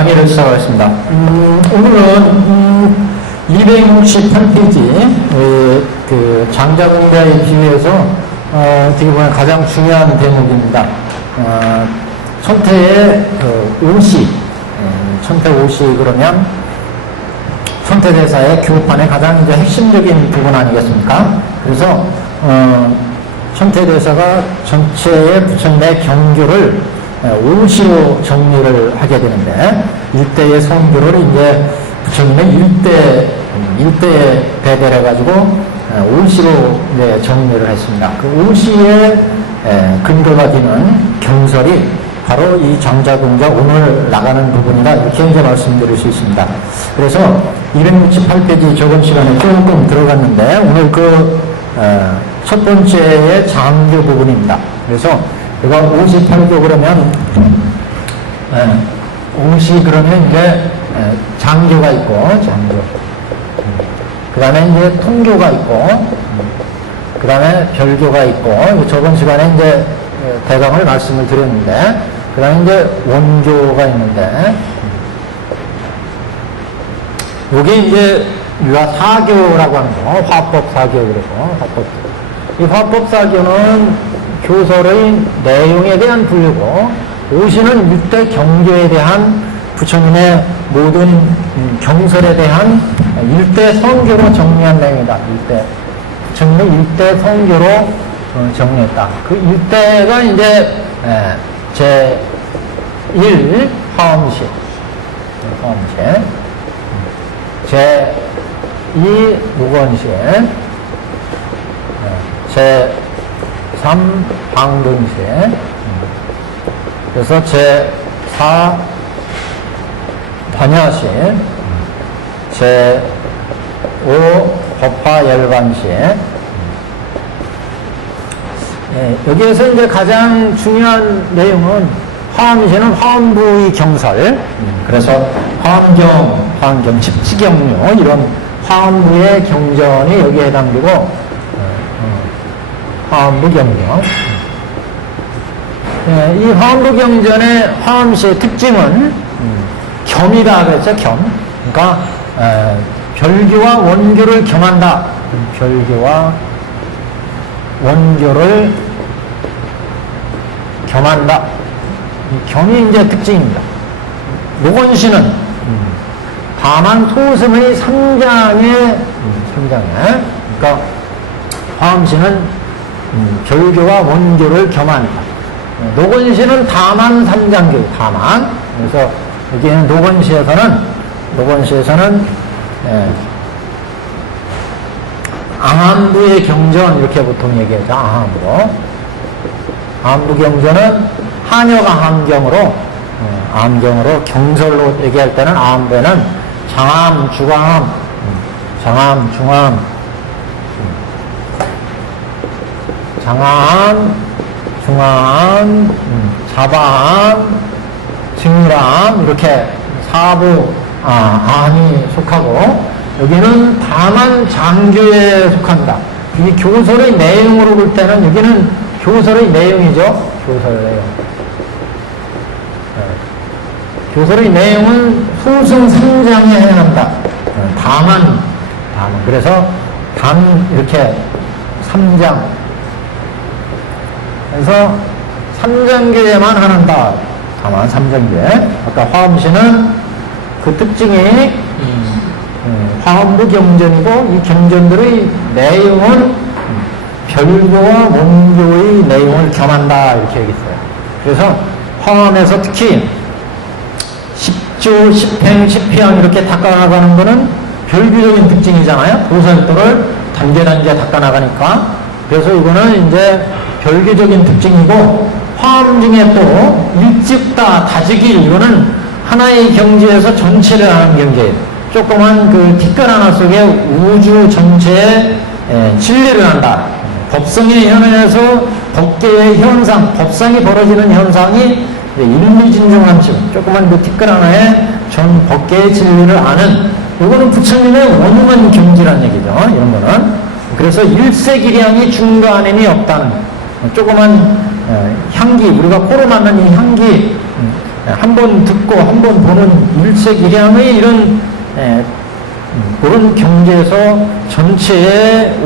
강의를 시작하겠습니다. 오늘은 268페이지 그 장자공자에 비유해서 어떻게 보면 가장 중요한 대목입니다. 천태의 오시, 천태 오시 그러면 천태대사의 교판의 가장 이제 핵심적인 부분 아니겠습니까? 그래서 천태대사가 전체의 부처님의 경교를 오시로 정리를 하게 되는데, 일대의 성교를 이제 부처님의 일대에 배배를 해가지고 오시로 이제 정리를 했습니다. 그 오시의 근거가 되는 경설이 바로 이 장자공자 오늘 나가는 부분이다, 이렇게 이제 말씀드릴 수 있습니다. 그래서 268페이지 저번 시간에 조금 들어갔는데, 오늘 첫 번째의 장교 부분입니다. 그래서 이거 58교 그러면, 오시 그러면 이제 장교가 있고, 장교. 그 다음에 이제 통교가 있고, 그 다음에 별교가 있고, 저번 시간에 이제 대강을 말씀을 드렸는데, 그 다음에 이제 원교가 있는데, 요게 이제 우리가 사교라고 하는 거, 화법 사교 그러고, 화법. 이 화법 사교는 교설의 내용에 대한 분류고, 오시는 일대 경교에 대한 부처님의 모든 경설에 대한 일대 성교로 정리한 내용이다. 부처님의 일대 성교로 정리했다. 그 일대가 이제 제1 화엄시, 제2 무건시, 제3 방근시, 그래서 제4 반야시, 제5 법화열반시. 여기에서 이제 가장 중요한 내용은 화엄시는 화엄부의 경설, 그래서 화엄경, 십지경류 이런 화엄부의 경전이 여기에 해당되고, 화엄부 경전. 이 화엄부 경전의 화엄시의 특징은 겸이다 그랬죠, 겸. 그러니까 별교와 원교를 겸한다. 별교와 원교를 겸한다. 겸이 이제 특징입니다. 노건시는 다만 토승의 삼장에, 그러니까 화엄시는 별교와 원교를 겸한다. 노건시는 다만 삼장교, 다만. 그래서 여기에는 노건시에서는 앙함부의 경전, 이렇게 보통 얘기하죠. 앙함부 경전은 한여가 암경으로 경설로 얘기할 때는 앙함부에는 장암, 주광암, 장암, 중암, 장암, 중암, 자밤, 증람, 이렇게 사부, 암이 속하고, 여기는 다만 장교에 속한다. 이 교설의 내용으로 볼 때는 여기는 교설의 내용이죠. 교설의 내용. 교설의 내용은 소승 3장에 해당한다. 다만. 그래서 이렇게 3장. 그래서 3장교에만 하는다. 다만 3장교에. 아까 화엄시는 그 특징이 화엄부 경전이고, 이 경전들의 내용은 별교와 원교의 내용을 겸한다, 이렇게 얘기했어요. 그래서 화엄에서 특히 10조, 10행, 10피양 이렇게 닦아나가는 거는 별교적인 특징이잖아요. 보살도를 단계 닦아나가니까. 그래서 이거는 이제 별교적인 특징이고, 화엄 중에 또 일찍다, 다지길, 이거는 하나의 경지에서 전체를 하는 경지예요. 조그만 그 티끌 하나 속에 우주 전체에 진리를 한다. 법성의 현에서 법계의 현상, 법상이 벌어지는 현상이 일미진중함심, 조그만 그 티끌 하나에 전 법계의 진리를 아는, 이거는 부처님의 원흉한 경지란 얘기죠. 이런 거는. 그래서 일세기량이 중간임이 없다는, 조그만 향기, 우리가 코로 맡는 이 향기, 한 번 듣고 한 번 보는 일색일양의 이런 그런 경지에서 전체의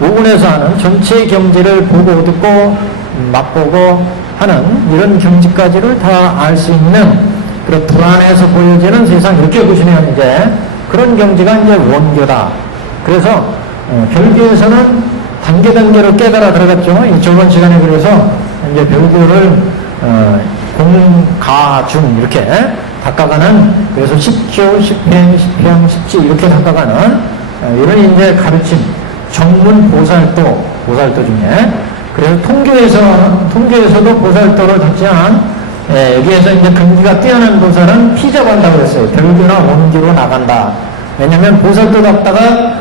오군에서 하는 전체의 경지를 보고 듣고 맛보고 하는 이런 경지까지를 다 알 수 있는 그런 불안에서 보여지는 세상, 이렇게 보시면 이제 그런 경지가 이제 원교다. 그래서 별교에서는 단계로 깨달아 들어갔죠. 이 저번 시간에. 그래서 이제 별교를 공가중 이렇게 닦아가는, 그래서 10교, 10행, 10평, 10지 이렇게 닦아가는 이런 이제 가르침, 정문 보살도 중에, 그래서 통교에서도 보살도를 닦지만 여기에서 이제 근기가 뛰어난 보살은 피접한다고 그랬어요. 별교나 원교로 나간다. 왜냐면 보살도 닦다가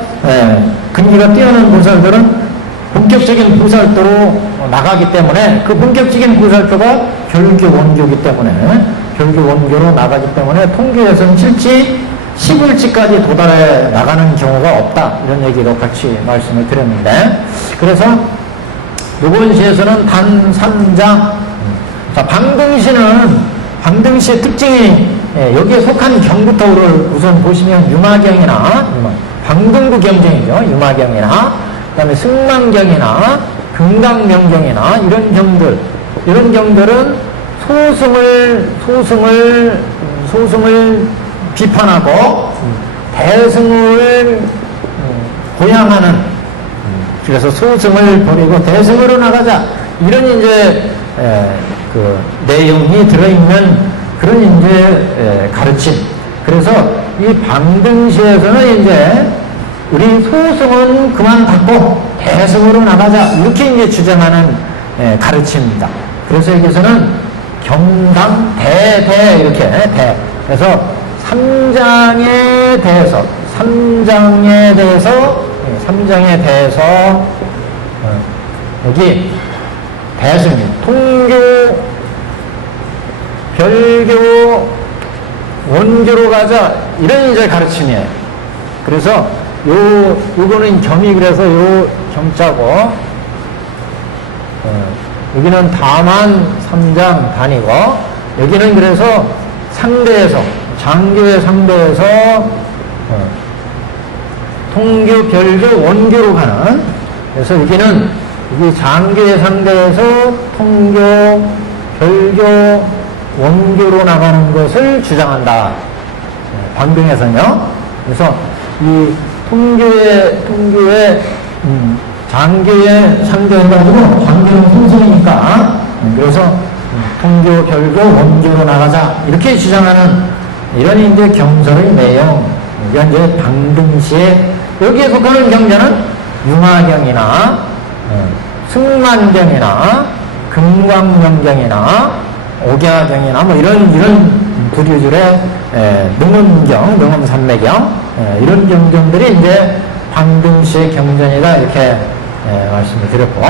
근기가 뛰어난 보살들은 본격적인 보살도로 나가기 때문에, 그 본격적인 보살도가 별교 원교이기 때문에 별교 원교로 나가기 때문에 통교에서는 실지 10일치까지 도달해 나가는 경우가 없다, 이런 얘기도 같이 말씀을 드렸는데, 그래서 이번 시에서는 단 3장. 자, 방등시의 특징이 여기에 속한 경부터 우선 보시면 유마경이나 방등구 경전이죠. 유마경이나 그다음에 승망경이나 금강명경이나 이런 경들은 소승을 비판하고 대승을 고양하는, 그래서 소승을 버리고 대승으로 나가자, 이런 이제 그 내용이 들어있는 그런 이제 가르침. 그래서 이 방등시에서는 이제 우리 소승은 그만 닫고 대승으로 나가자, 이렇게 이제 주장하는 가르침입니다. 그래서 여기서는 경당 대대 이렇게 그래서 3장에 대해서 여기 대승입니다. 통교, 별교, 원교로 가자, 이런 이제 가르침이에요. 그래서 요거는 겸이, 그래서 요 겸자고, 여기는 다만 3장 단이고, 여기는 그래서 장교의 상대에서 통교, 별교, 원교로 가는, 그래서 여기 장교의 상대에서 통교, 별교, 원교로 나가는 것을 주장한다. 방등에서는요. 그래서 이 통교의 장교의 상대해가지고, 장교는 풍선이니까, 그래서 통교, 별교, 원교로 나가자, 이렇게 주장하는 이런 이제 경설의 내용. 이게 이제 방등시에 여기에 속하는 경전은 융화경이나 승만경이나 금광명경이나 옥야경이나 뭐 이런 부류들의 능엄경, 능엄산매경, 이런 경전들이 이제 방등시의 경전이다, 이렇게 말씀을 드렸고,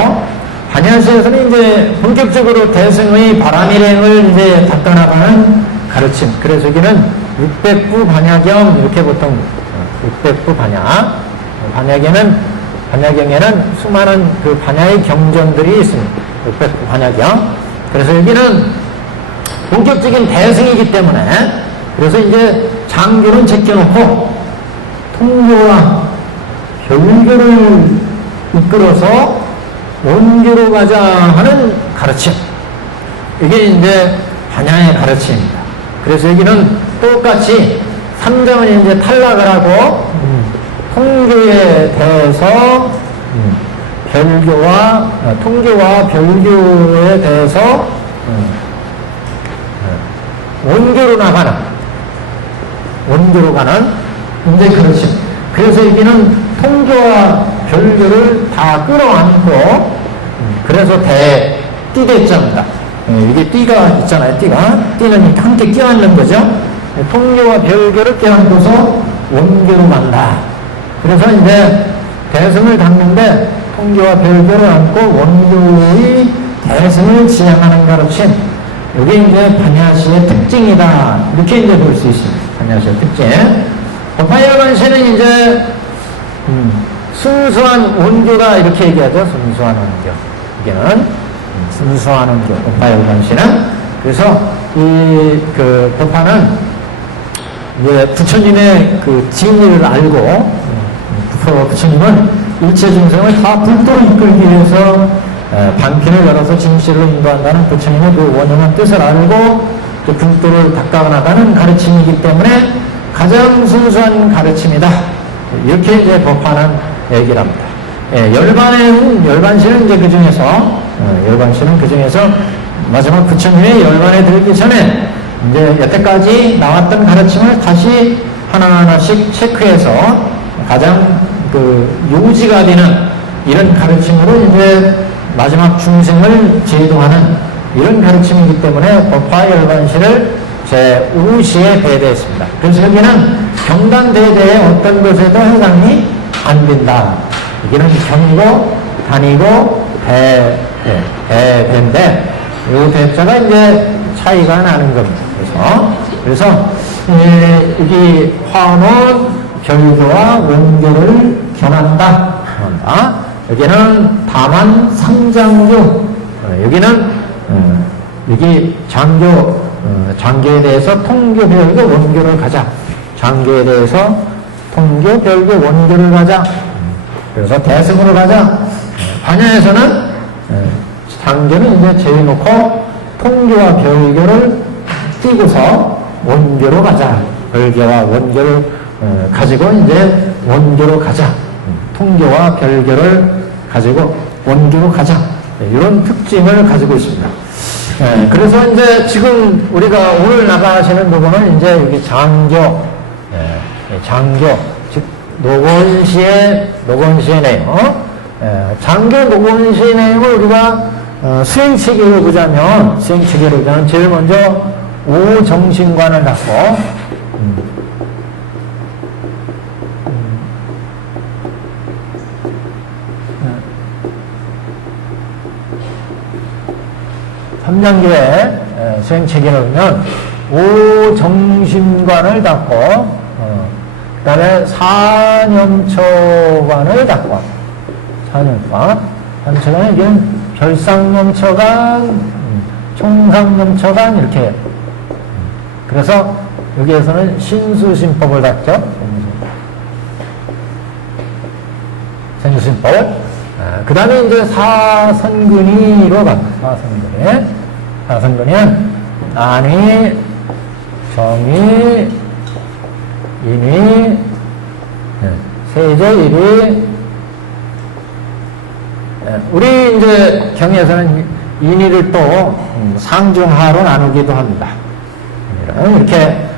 반야시에서는 이제 본격적으로 대승의 바람일행을 이제 닦아나가는 가르침. 그래서 여기는 600부 반야경, 이렇게 보통 600부 반야경에는 수많은 그 반야의 경전들이 있습니다. 600부 반야경. 그래서 여기는 본격적인 대승이기 때문에, 그래서 이제 장교는 제껴놓고 통교와 별교를 이끌어서 원교로 가자 하는 가르침. 이게 이제 반야의 가르침입니다. 그래서 여기는 똑같이 3장은 이제 탈락을 하고, 통교에 대해서 통교와 별교에 대해서 원교로 가는 이제 가르침. 그래서 여기는 통교와 별교를 다 끌어안고, 그래서 띠대자입니다. 이게 띠가 있잖아요. 띠는 함께 껴안는 거죠. 통교와 별교를 껴안고서 원교로 간다. 그래서 이제 대승을 닦는데 통교와 별교를 안고 원교의 대승을 지향하는 가르침. 이게 이제 반야시의 특징이다, 이렇게 이제 볼 수 있습니다. 반야시의 특징. 반야반시는 이제 순수한 원교다, 이렇게 얘기하죠. 순수한 원교. 이게는 순수한 원교, 법화 열반시는. 그래서 그 법화는 이제 부처님의 그 진리를 알고, 부처님은 일체 중생을 다 불도로 이끌기 위해서 방편을 열어서 진실로 인도한다는 부처님의 그 원형한 뜻을 알고 그 불도를 닦아나가는 가르침이기 때문에 가장 순수한 가르침이다. 이렇게 이제 법화는 얘기를 합니다. 열반시는 이제 그 중에서, 열반시는 그 중에서 마지막 부처님의 열반에 들기 전에 이제 여태까지 나왔던 가르침을 다시 하나하나씩 체크해서 가장 그 요지가 되는 이런 가르침으로 이제 마지막 중생을 제도하는 이런 가르침이기 때문에 법화 열반시를 제5시에 배대했습니다. 그래서 여기는 경단대대의 어떤 것에도 해당이 안 된다. 여기는 경이고 단이고 대인데 이 대자가 이제 차이가 나는 겁니다. 그래서 여기 화는 결교와 원교를 견한다. 여기는 다만 상장교. 여기는 여기 장교에 대해서 통교, 별교, 원교를 가자. 장교에 대해서 통교, 별교, 원교를 가자. 그래서 대승으로 가자. 반야에서는 장교는 이제 제외놓고 통교와 별교를 띄고서 원교로 가자. 별교와 원교를 가지고 이제 원교로 가자. 통교와 별교를 가지고 원교로 가자. 이런 특징을 가지고 있습니다. 그래서 이제 지금 우리가 오늘 나가시는 부분은 이제 여기 장교, 장교, 즉 노건시의 내용, 장교 노건시의 내용을 우리가 수행체계로 보자면 제일 먼저 오정신관을 갖고 삼장교의 수행체계를 보면 오정신관을 닫고 그 다음에 사념처관을 닫고 사념처관은 이게 별상념처관, 총상념처관 이렇게. 그래서 여기에서는 신수신법을 닫죠. 생수신법을. 그 다음에 이제 사선근이로 갑니다. 사선근이는 안위, 정의, 인위, 세제, 일위. 우리 이제 경에서는 인위를 또 상중하로 나누기도 합니다. 이렇게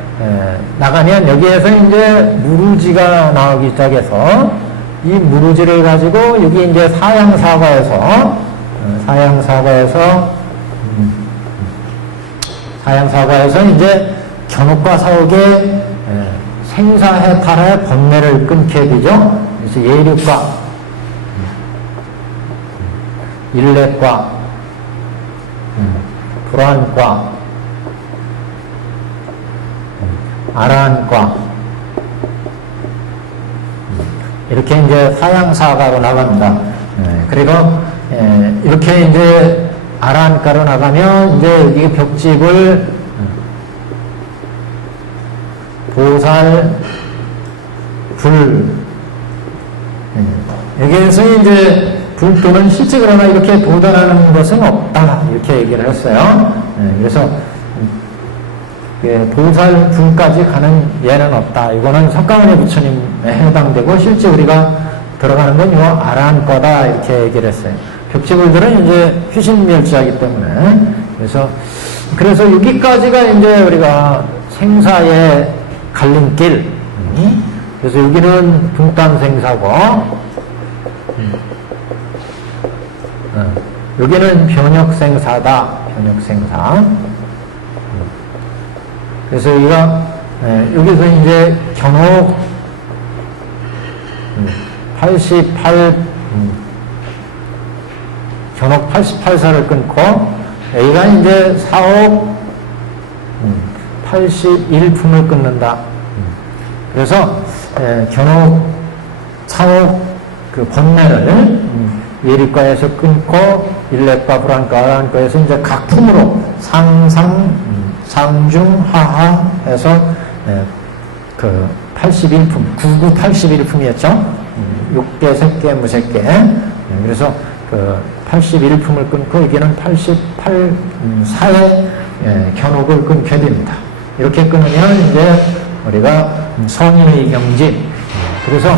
나가면 여기에서 이제 무르지가 나오기 시작해서 이 무르지를 가지고 여기 이제 사양사과에서 이제 견옥과 사옥의 생사해탈의 번뇌를 끊게 되죠. 그래서 예륙과 일례과, 불안과, 아라한과 이렇게 이제 사양사가로 나갑니다. 그리고 이렇게 이제 아라한가로 나가면 이제 이 벽집을 보살, 불 여기에서 이제 불도는 실제 그러나 이렇게 도달하는 것은 없다 이렇게 얘기를 했어요. 그래서 보살 불까지 가는 예는 없다. 이거는 석가모니 부처님에 해당되고 실제 우리가 들어가는 건 요 아라한과다 이렇게 얘기를 했어요. 벽지불들은 이제 휴신멸자이기 때문에 그래서 여기까지가 이제 우리가 생사의 갈림길. 그래서 여기는 붕딴생사고 여기는 변혁생사다. 변혁생사. 그래서 여기가 여기서 이제 견옥 88사를 끊고 여기가 이제 사옥 81품을 끊는다. 그래서 견옥, 사옥 그 번뇌를 예리과에서 끊고 일례과, 불안과, 안과에서 이제 각 품으로 상중, 하하 해서 그 81품, 99, 81품이었죠. 6개, 3개, 무색개. 그래서 그 81품을 끊고 여기는 84의 견옥을 끊게 됩니다. 이렇게 끊으면 이제 우리가 성인의 경지. 그래서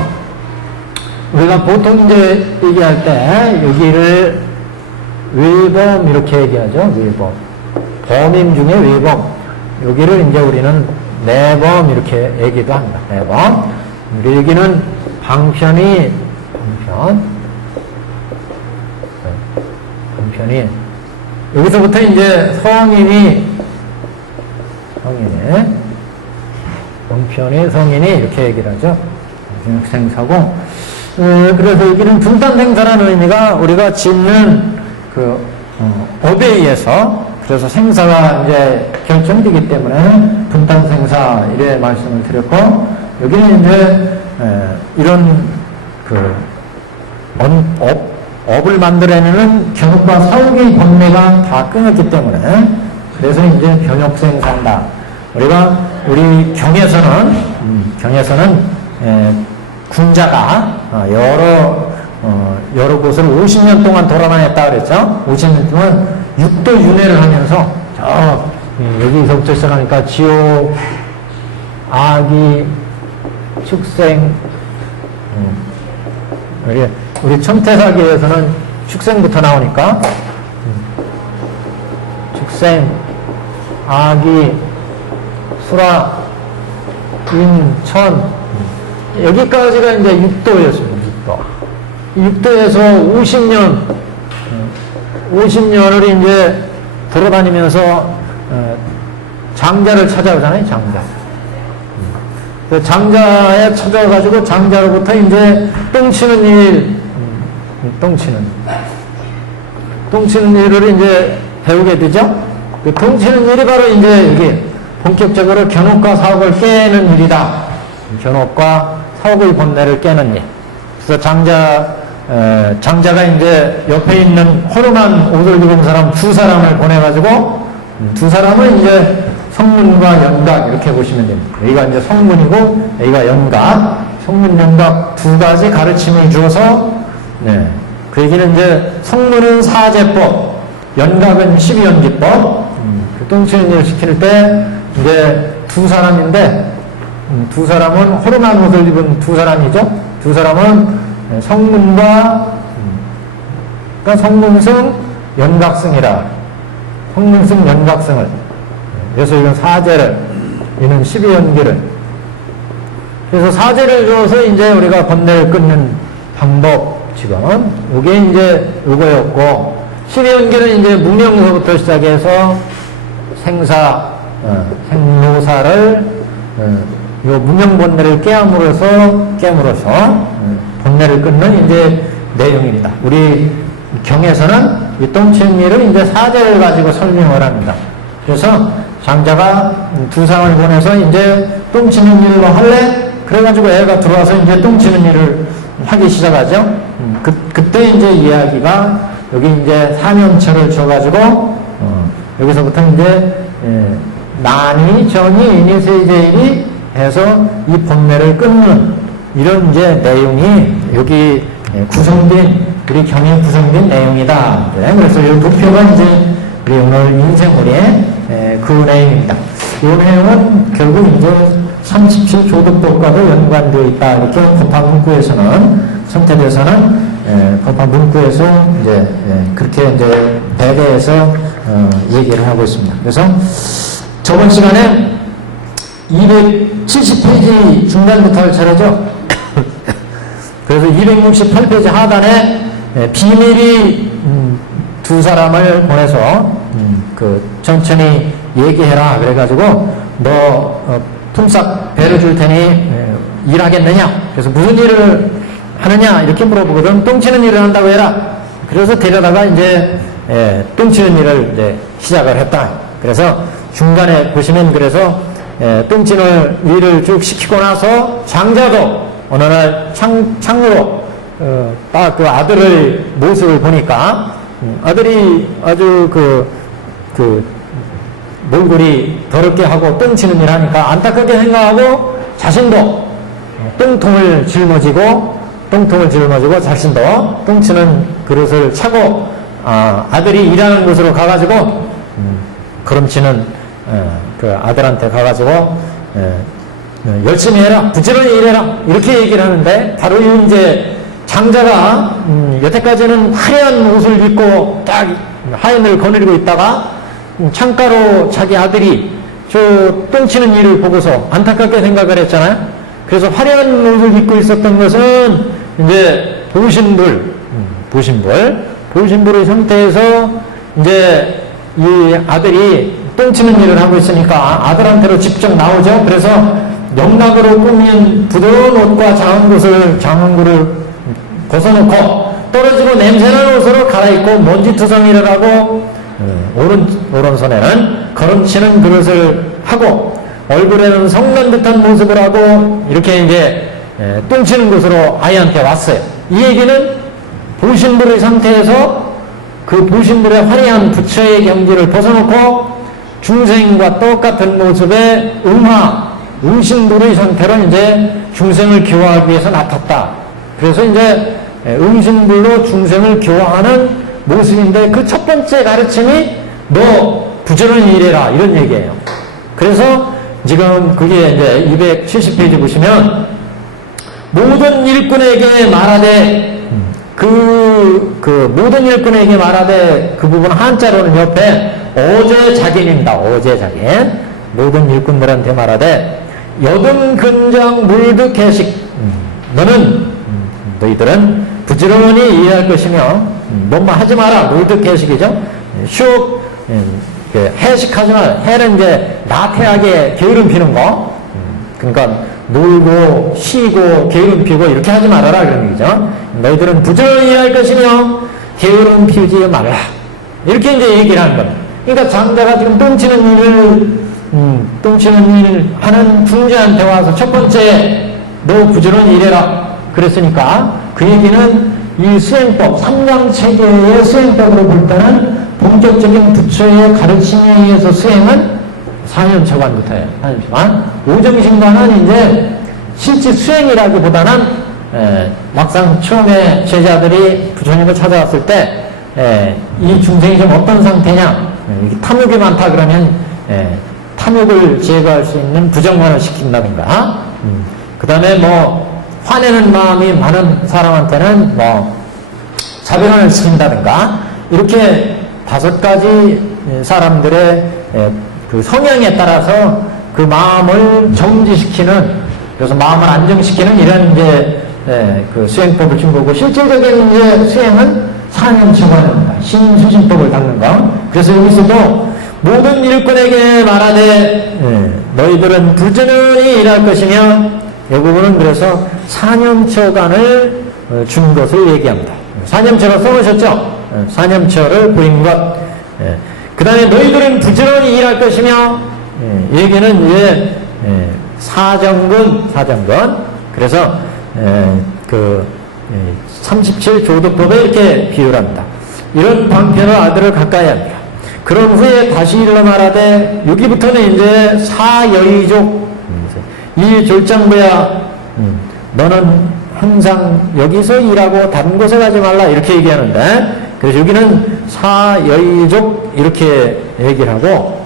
우리가 보통 이제 얘기할 때 여기를 외범 이렇게 얘기하죠. 외범. 범임 중에 외범. 여기를 이제 우리는 내범 이렇게 얘기도 합니다. 내범. 우리 여기는 방편이 여기서부터 이제 방편이 성인이 이렇게 얘기를 하죠. 생사고. 그래서 여기는 분단생사라는 의미가 우리가 짓는 그 업에 의해서 그래서 생사가 이제 결정되기 때문에 분단생사 이래 말씀을 드렸고, 여기는 이제 이런 그 업을 만들어내는 견옥과 사옥의 번뇌가 다 끊었기 때문에 그래서 이제 변욕생사한다. 우리 경에서는 군자가 여러 곳을 50년 동안 돌아다녔다 그랬죠. 50년 동안 육도 윤회를 하면서 여기서부터 시작하니까 지옥, 아기, 축생, 우리 천태사기에서는 축생부터 나오니까 축생, 아기, 수라, 인, 천 여기까지가 이제 육도였습니다. 육도에서 50년을 이제 돌아다니면서 장자를 찾아오잖아요. 그 장자에 찾아가지고 장자로부터 이제 똥치는 일을 이제 배우게 되죠. 그 똥치는 일이 바로 이제 여기 본격적으로 견옥과 사옥을 깨는 일이다. 견옥과 사옥의 번뇌를 깨는 일. 그래서 장자가 이제 옆에 있는 허름한 옷을 입은 사람 두 사람을 보내가지고 두 사람은 이제 성문과 연각 이렇게 보시면 됩니다. 여기가 이제 성문이고 여기가 연각, 성문 연각 두 가지 가르침을 주어서 그 얘기는 이제 성문은 사제법, 연각은 12연기법. 똥치는 일을 시킬 때 이제 두 사람인데 두 사람은 허름한 옷을 입은 두 사람이죠. 두 사람은 성문과 그러니까 성문승, 연각승이라 성문승, 연각승을 그래서 이건 사제를 이는 12연기를 그래서 사제를 줘서 이제 우리가 번뇌를 끊는 방법 지금 이게 이제 이거였고 12연기는 이제 무명서부터 시작해서 생사, 생로사를 요 무명번뇌를 깨므로써 번뇌를 끊는 이제 내용입니다. 우리 경에서는 이 똥치는 일을 이제 사제를 가지고 설명을 합니다. 그래서 장자가 두 사람을 보내서 이제 똥치는 일로 할래? 그래가지고 애가 들어와서 이제 똥치는 일을 하기 시작하죠. 그때 이제 이야기가 여기 이제 사면처를 줘가지고 여기서부터 이제 난이, 전이, 인이, 세제인이 해서 이 번뇌를 끊는 이런 이제 내용이 여기 구성된 우리 경에 구성된 내용이다. 그래서 이 도표가 이제 우리 오늘 인생물의 그 내용입니다. 이 내용은 결국 이제 37조득법과도 연관되어 있다. 이렇게 법화문구에서는 선택에서는 법화문구에서 이제 그렇게 이제 배대해서 얘기를 하고 있습니다. 그래서 저번 시간에 270페이지 중간부터 할 차례죠. 그래서 268페이지 하단에 비밀이 두 사람을 보내서 그 천천히 얘기해라 그래가지고 너 품삯 배를 줄 테니 일하겠느냐. 그래서 무슨 일을 하느냐 이렇게 물어보거든. 똥치는 일을 한다고 해라. 그래서 데려다가 이제 똥치는 일을 이제 시작을 했다. 그래서 중간에 보시면 그래서 똥치는 일을 쭉 시키고 나서 장자도 어느 날 창으로 딱 그 아들의 모습을 보니까, 아들이 아주 몰골이 더럽게 하고 똥치는 일 하니까 안타깝게 생각하고 자신도 똥통을 짊어지고 자신도 똥치는 그릇을 차고 아들이 일하는 곳으로 가가지고 그럼치는 그 아들한테 가가지고 열심히 해라, 부지런히 일해라 이렇게 얘기를 하는데, 바로 이제 장자가 여태까지는 화려한 옷을 입고 딱 하인을 거느리고 있다가 창가로 자기 아들이 저 똥치는 일을 보고서 안타깝게 생각을 했잖아요. 그래서 화려한 옷을 입고 있었던 것은 이제 보신불의 상태에서 이제 이 아들이 똥치는 일을 하고 있으니까 아들한테로 직접 나오죠. 그래서 영락으로 꾸민 부드러운 옷과 장원구를 벗어놓고 떨어지고 냄새나는 옷으로 갈아입고 먼지투성이를 하고 오른손에는 거름치는 그릇을 하고 얼굴에는 성난 듯한 모습을 하고 이렇게 이제 똥치는 곳으로 아이한테 왔어요. 이 얘기는 보신불의 상태에서 그 보신불의 화려한 부처의 경지를 벗어놓고 중생과 똑같은 모습의 음신불의 상태로 이제 중생을 교화하기 위해서 나탔다. 그래서 이제 음신불로 중생을 교화하는 모습인데, 그 첫 번째 가르침이 너 부지런히 일해라 이런 얘기예요. 그래서 지금 그게 이제 270페이지 보시면 모든 일꾼에게 말하되 모든 일꾼에게 말하되 그 부분 한자로는 옆에 어제자긴입니다. 어제자긴. 모든 일꾼들한테 말하되 여등근장 물득해식 너희들은 부지런히 일할 것이며 뭔만 하지 마라. 물득해식이죠. 슉 해식하지 마라. 해는 이제 나태하게 게으름 피는 거. 그러니까 놀고 쉬고 게으름 피고 이렇게 하지 말아라 그런 얘기죠. 너희들은 부지런히 일할 것이며 게으름 피우지 말라. 이렇게 이제 얘기를 하는 겁니다. 그러니까 장자가 지금 똥치는 일을 하는 중재한테 와서 첫 번째 너 부지런히 일해라 그랬으니까, 그 얘기는 이 수행법, 삼량체계의 수행법으로 볼 때는 본격적인 부처의 가르침에 의해서 수행은 4년처관부터예요. 4년처관. 오정신관은 이제 실제 수행이라기보다는 막상 처음에 제자들이 부처님을 찾아왔을 때 이 중생이 좀 어떤 상태냐, 탐욕이 많다 그러면 탐욕을 제거할 수 있는 부정관을 시킨다든가, 그 다음에 뭐 화내는 마음이 많은 사람한테는 뭐 자비론을 시킨다든가, 이렇게 5가지 사람들의 그 성향에 따라서 그 마음을 정지시키는, 그래서 마음을 안정시키는 이런 이제 그 수행법을 준 거고, 실질적인 이제 수행은 4년처관입니다. 신수신법을 닦는 거. 그래서 여기서도 모든 일꾼에게 말하되 너희들은 부지런히 일할 것이며, 이 부분은 그래서 4년처관을 준 것을 얘기합니다. 4년처가 써놓으셨죠? 4년처를 보인 것. 그 다음에 너희들은 부지런히 일할 것이며, 얘기는 이제 사정근. 그래서 그 37조도법에 이렇게 비유를 합니다. 이런 방편을 아들을 가까이 합니다. 그런 후에 다시 일러 말하되, 여기부터는 이제 사여의족, 이 졸장부야 너는 항상 여기서 일하고 다른 곳에 가지 말라 이렇게 얘기하는데, 그래서 여기는 사여의족 이렇게 얘기를 하고,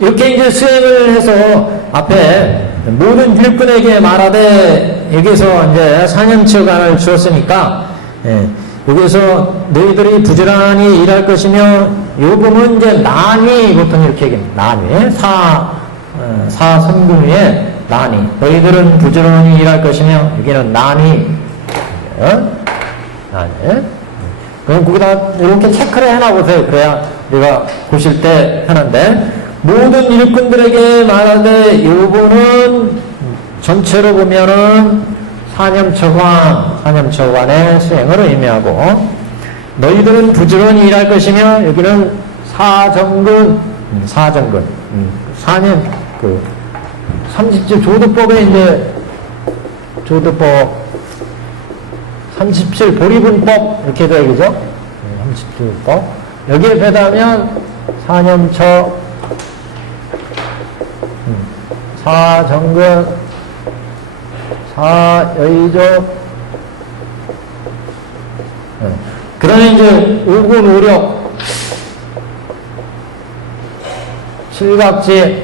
이렇게 이제 수행을 해서 앞에 모든 일꾼에게 말하되, 여기서 이제 4년처간을 주었으니까 여기서 너희들이 부지런히 일할 것이며, 요금은 이제 난이 보통 이렇게 얘기합니다. 난이 사선근위에 난이, 너희들은 부지런히 일할 것이며, 여기는 난이, 그럼 거기다 이렇게 체크를 해놔보세요. 그래야 우리가 보실 때 하는데, 모든 일꾼들에게 말하되, 요거는 전체로 보면은 사념처관의 수행을 의미하고, 너희들은 부지런히 일할 것이며, 여기는 사정근, 사년, 30조 조도법에 이제, 조도법 37 보리분법 이렇게 되죠. 37법 여기에 배다면 4년처 4정근 4여의족 그 다음에 이제 5군 5력 7각지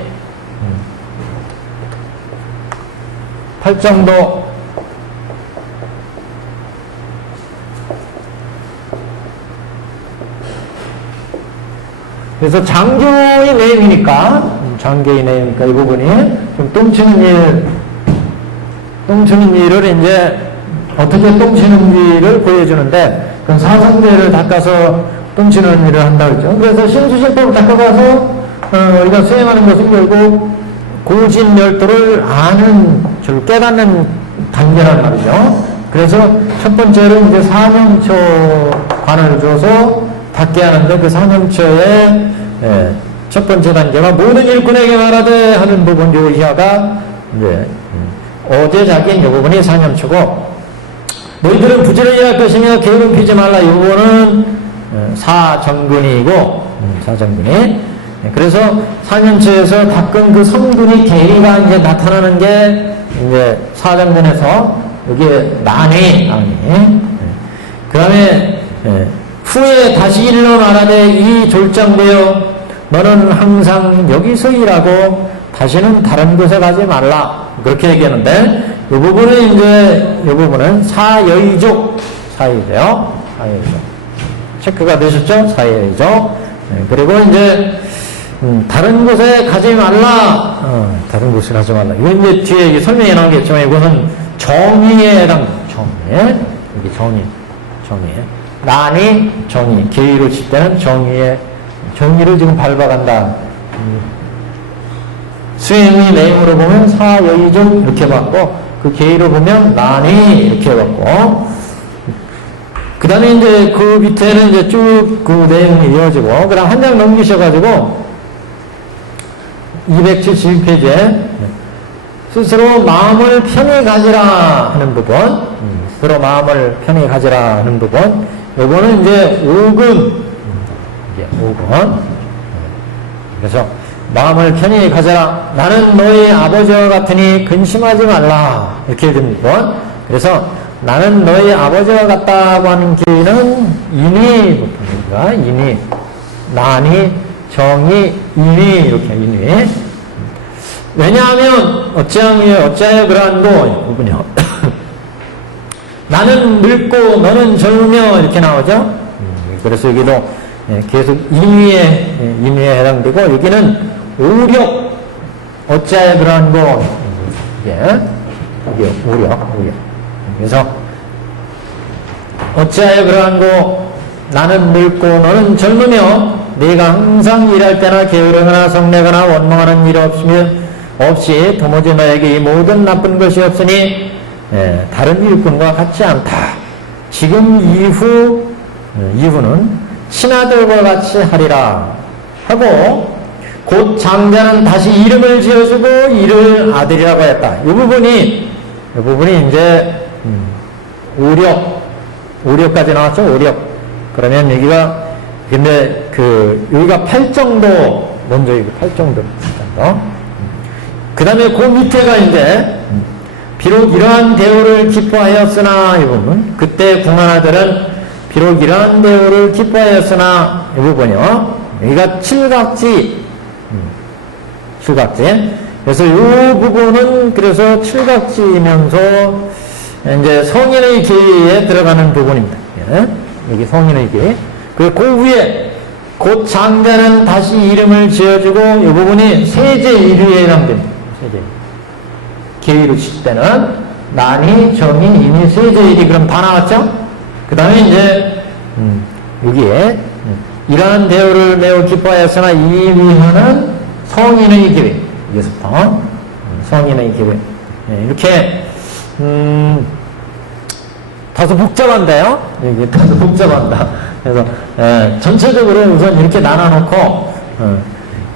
8정도 그래서 장교의 내용이니까 이 부분이 좀 똥치는 일을 이제 어떻게 똥치는지를 보여주는데 그건 사성제를 닦아서 똥치는 일을 한다고 했죠. 그래서 신수신법을 닦아가서 우리가 수행하는 것은 결국 고진열도를 아는, 줄 깨닫는 단계란 말이죠. 그래서 첫 번째로 이제 사명처관을 줘서 닦게 하는데 그 사명처의 첫 번째 단계가 모든 일꾼에게 말하되 하는 부분 요 이하가 이제 어제 작인 요 부분이 사명처고 너희들은 부지런히 할 것이며 게으름 피지 말라 이 부분은 사정근이고 사정근이 그래서 사면처에서 닦은 그 성분이 계리가 이제 나타나는 게 이제 사정근에서 여기에 난이 그 다음에 후에 다시 일러 말하되 이 졸장되어 너는 항상 여기서 일하고 다시는 다른 곳에 가지 말라 그렇게 얘기하는데 이 부분은 이제 이 부분은 사여의족 체크가 되셨죠? 사여의족 그리고 이제 다른 곳에 가지 말라 다른 곳에 가지 말라 이건 이제 뒤에 설명해 나오겠지만 이것은 정의에 해당 정의 여기 정의에 난이 정의 계의로 칠 때는 정의를 지금 밟아간다 수행의 내용으로 보면 사여의족 이렇게 받고 그 계의로 보면 난이 이렇게 받고 그 다음에 이제 그 밑에는 이제 쭉 그 내용이 이어지고 그다음 한 장 넘기셔가지고 272페이지에 스스로 마음을 편히 가지라 하는 부분 스스로 마음을 편히 가지라 하는 부분 요거는 이제 5근 이게 5근 그래서 마음을 편히 가져라 나는 너희 아버지와 같으니 근심하지 말라 이렇게 됩니다. 그래서 나는 너희 아버지와 같다고 하는 기는 인이부터입니다. 인이 난이 정이 인이 이렇게 인이 왜냐하면 어찌하여 그러한고 부분이요. 나는 늙고 너는 젊으며 이렇게 나오죠. 그래서 여기도 계속 인위에 해당되고 여기는 오력 어찌하여 그러한고 이게 오력 그래서 어찌하여 그러한고 나는 늙고 너는 젊으며 네가 항상 일할 때나 게으르거나 성내거나 원망하는 일 없이 도무지 너에게 이 모든 나쁜 것이 없으니 다른 일꾼과 같지 않다. 지금 이후는 신하들과 같이 하리라 하고 곧 장자는 다시 이름을 지어주고 이를 아들이라고 했다. 이 부분이 이제 오력까지 나왔죠. 오력. 그러면 여기가 근데 여기가 8정도 먼저 이거 8정도 그 다음에 그 밑에가 이제 비록 이러한 대우를 기뻐하였으나 이 부분 부분은 궁하나들은 비록 이러한 대우를 기뻐하였으나 이 부분이요. 여기가 칠각지. 그래서 이 부분은 그래서 칠각지이면서 이제 성인의 계에 들어가는 부분입니다. 여기 성인의 계. 그 위에 곧 장자는 다시 이름을 지어주고 이 부분이 세제 1위에 해당됩니다. 세제. 계의로 칠 때는 난이, 정이, 인이, 세제 1위 그럼 다 나왔죠? 그 다음에 이제 여기에 이러한 대우를 매우 기뻐하였으나 이 위하는 성인의 기회. 여기서부터 성인의 기회. 이렇게 다소 복잡한데요? 여기 다소 복잡한다. 그래서 전체적으로 우선 이렇게 나눠놓고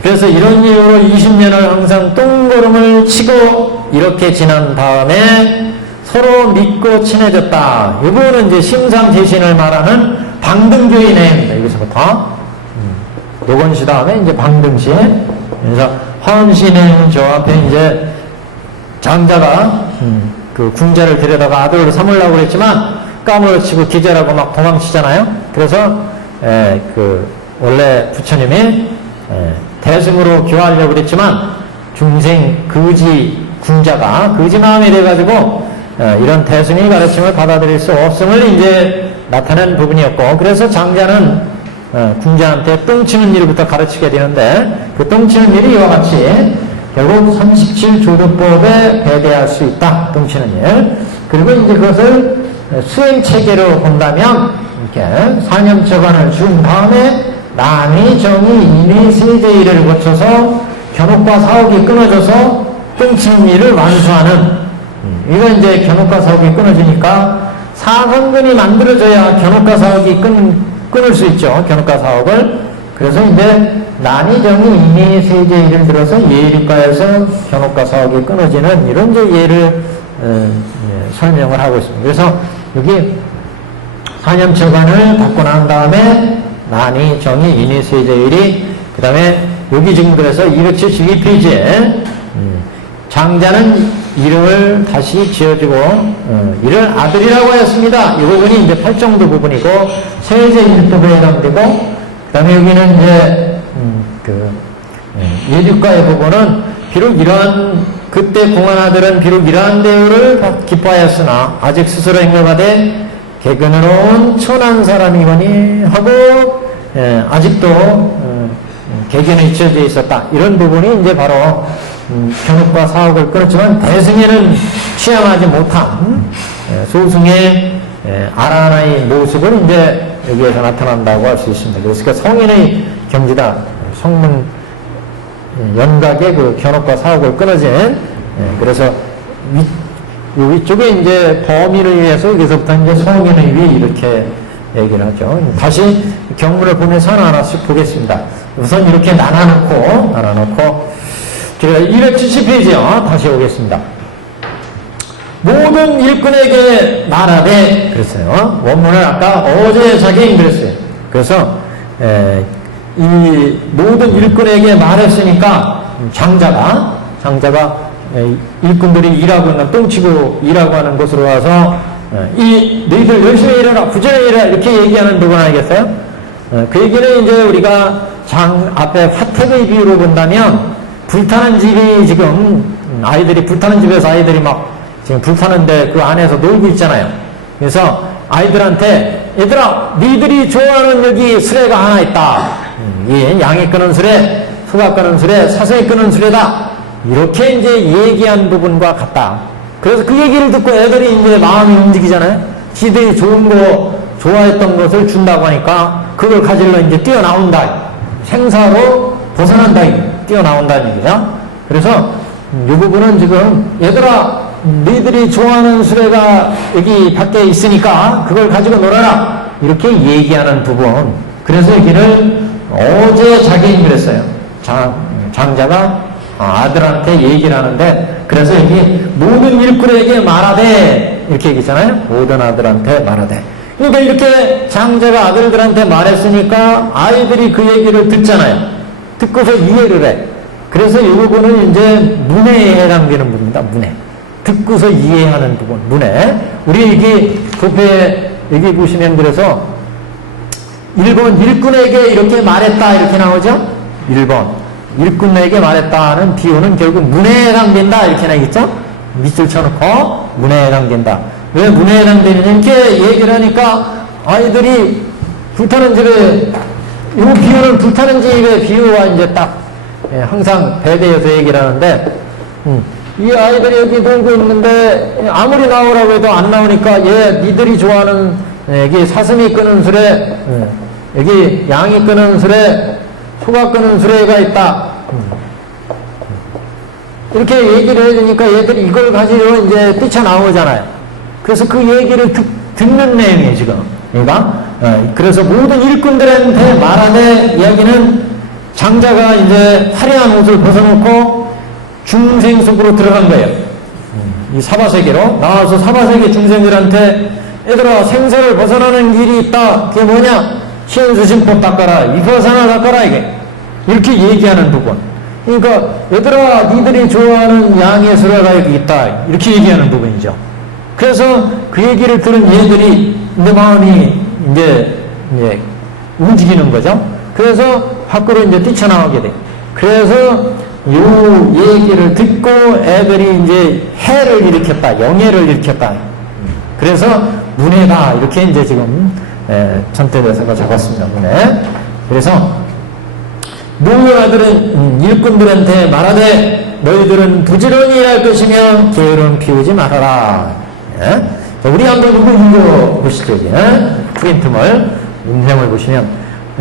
그래서 이런 이유로 20년을 항상 똥걸음을 치고 이렇게 지난 다음에 서로 믿고 친해졌다. 이거는 이제 심상제신을 말하는 방등교의 내용입니다. 여기서부터. 노건시 다음에 이제 방등시. 그래서 화엄시 내용은 저 앞에 이제 장자가 그 궁자를 데려다가 아들을 삼으려고 그랬지만 까무러치고 기절하고 막 도망치잖아요. 그래서 원래 부처님이 대승으로 교화하려고 그랬지만 중생 거지 궁자가 거지 마음이 돼가지고 이런 대승의 가르침을 받아들일 수 없음을 이제 나타낸 부분이었고, 그래서 장자는 궁자한테 똥치는 일부터 가르치게 되는데, 그 똥치는 일이 이와 같이 결국 37조도법에 배대할 수 있다. 똥치는 일. 그리고 이제 그것을 수행체계로 본다면 이렇게 사념처관을 준 다음에 남이 정의 인의 세제일을 거쳐서 견옥과 사옥이 끊어져서 똥치는 일을 완수하는, 이거 이제 견옥과 사옥이 끊어지니까 사성근이 만들어져야 견옥과 사옥이 끊을 수 있죠. 견옥과 사옥을. 그래서 이제 난이정이 인의 세제 예를 들어서 예일과에서 견옥과 사옥이 끊어지는 이런 이제 예를 설명을 하고 있습니다. 그래서 여기 사념처관을 받고 난 다음에 난이 정의 인의 세제일이, 그 다음에 여기 지금 그래서 272페이지에 장자는 이름을 다시 지어주고 이를 아들이라고 하였습니다. 이 부분이 이제 8정도 부분이고 세제일법에 해당되고, 그 다음에 여기는 이제 예주가의 부분은 비록 이러한 그때 공한 아들은 비록 이러한 대우를 기뻐하였으나 아직 스스로 행명하되 개근으로 천한 사람이거니 하고 아직도 개견에 잊혀져 있었다. 이런 부분이 이제 바로 견옥과 사옥을 끊었지만 대승에는 취향하지 못한 소승의 아라나의 모습을 이제 여기에서 나타난다고 할 수 있습니다. 그래서 성인의 경지다. 성문 연각의 그 견옥과 사옥을 끊어진, 그래서 위쪽에 이제 범위를 위해서 여기서부터 이제 성인의 위 이렇게 얘기를 하죠. 다시 경문을 보면서 하나하나씩 보겠습니다. 우선 이렇게 나눠놓고 270페이지요. 다시 오겠습니다. 모든 일꾼에게 말하되 그랬어요. 원문을 아까 어제 자기인 그랬어요. 그래서 이 모든 일꾼에게 말했으니까 장자가 일꾼들이 일하고 있는 똥치고 일하고 하는 곳으로 와서 너희들 열심히 일해라, 부지런히 일해라 이렇게 얘기하는 부분 아니겠어요? 그 얘기는 이제 우리가 앞에 화택의 비유로 본다면 불타는 집이 지금 아이들이 불타는 집에서 아이들이 막 지금 불타는데 그 안에서 놀고 있잖아요. 그래서 아이들한테 얘들아 니들이 좋아하는 여기 수레가 하나 있다. 양이 끄는 수레, 소가 끄는 수레, 사슴이 끄는 수레다. 이렇게 이제 얘기한 부분과 같다. 그래서 그 얘기를 듣고 애들이 이제 마음이 움직이잖아요. 지들이 좋은 거, 좋아했던 것을 준다고 하니까 그걸 가지러 이제 뛰어나온다. 생사로 벗어난다. 뛰어나온다는 얘기죠. 그래서 이 부분은 지금 얘들아 너희들이 좋아하는 수레가 여기 밖에 있으니까 그걸 가지고 놀아라. 이렇게 얘기하는 부분. 그래서 여기를 어제 자기인 그랬어요. 장자가 아들한테 얘기를 하는데, 그래서 여기 모든 일꾼에게 말하되 이렇게 얘기했잖아요. 모든 아들한테 말하되. 그러니까 이렇게 장자가 아들들한테 말했으니까 아이들이 그 얘기를 듣잖아요. 듣고서 이해를 해. 그래서 이 부분은 이제 문해에 해당되는 부분입니다. 문해. 듣고서 이해하는 부분. 문해. 우리 여기 도표에 여기 보시면 그래서 1번 일꾼에게 이렇게 말했다 이렇게 나오죠. 1번 일꾼에게 말했다는 비유는 결국 문해에 해당된다 이렇게 나겠죠. 밑줄 쳐놓고 문해에 해당된다. 왜 문해에 해당되느냐 이렇게 얘기를 하니까 아이들이 불타는 집에 이 비유는 불타는 집의 비유와 이제 딱 항상 배대해서 얘기를 하는데 이 아이들이 여기 놀고 있는데 아무리 나오라고 해도 안 나오니까 얘 니들이 좋아하는 여기 사슴이 끄는 수레, 여기 양이 끄는 수레, 소가 끄는 수레가 있다. 이렇게 얘기를 해주니까 얘들이 이걸 가지고 이제 뛰쳐나오잖아요. 그래서 그 얘기를 듣는 내용이에요, 지금. 그러니까, 그래서 모든 일꾼들한테 말하는 이야기는 장자가 이제 화려한 옷을 벗어놓고 중생 속으로 들어간 거예요. 이 사바세계로 나와서 사바세계 중생들한테 얘들아 생사를 벗어나는 길이 있다. 그게 뭐냐? 신수신법 닦아라. 위파사나 닦아라. 이게 이렇게 얘기하는 부분. 그러니까 얘들아 니들이 좋아하는 양의 수레가 여기 있다. 이렇게 얘기하는 부분이죠. 그래서 그 얘기를 들은 얘들이 내 마음이 이제 움직이는 거죠. 그래서 밖으로 이제 뛰쳐나오게 돼. 그래서 요 얘기를 듣고 애들이 이제 해를 일으켰다. 영해를 일으켰다. 그래서 문해다. 이렇게 이제 지금 천태대사가 적었습니다. 문해. 그래서 노후 아들은 일꾼들한테 말하되 너희들은 부지런히 일할 것이며 게으름 피우지 말아라. 자, 우리 한번 읽어보시죠. 프린트물 음성을 보시면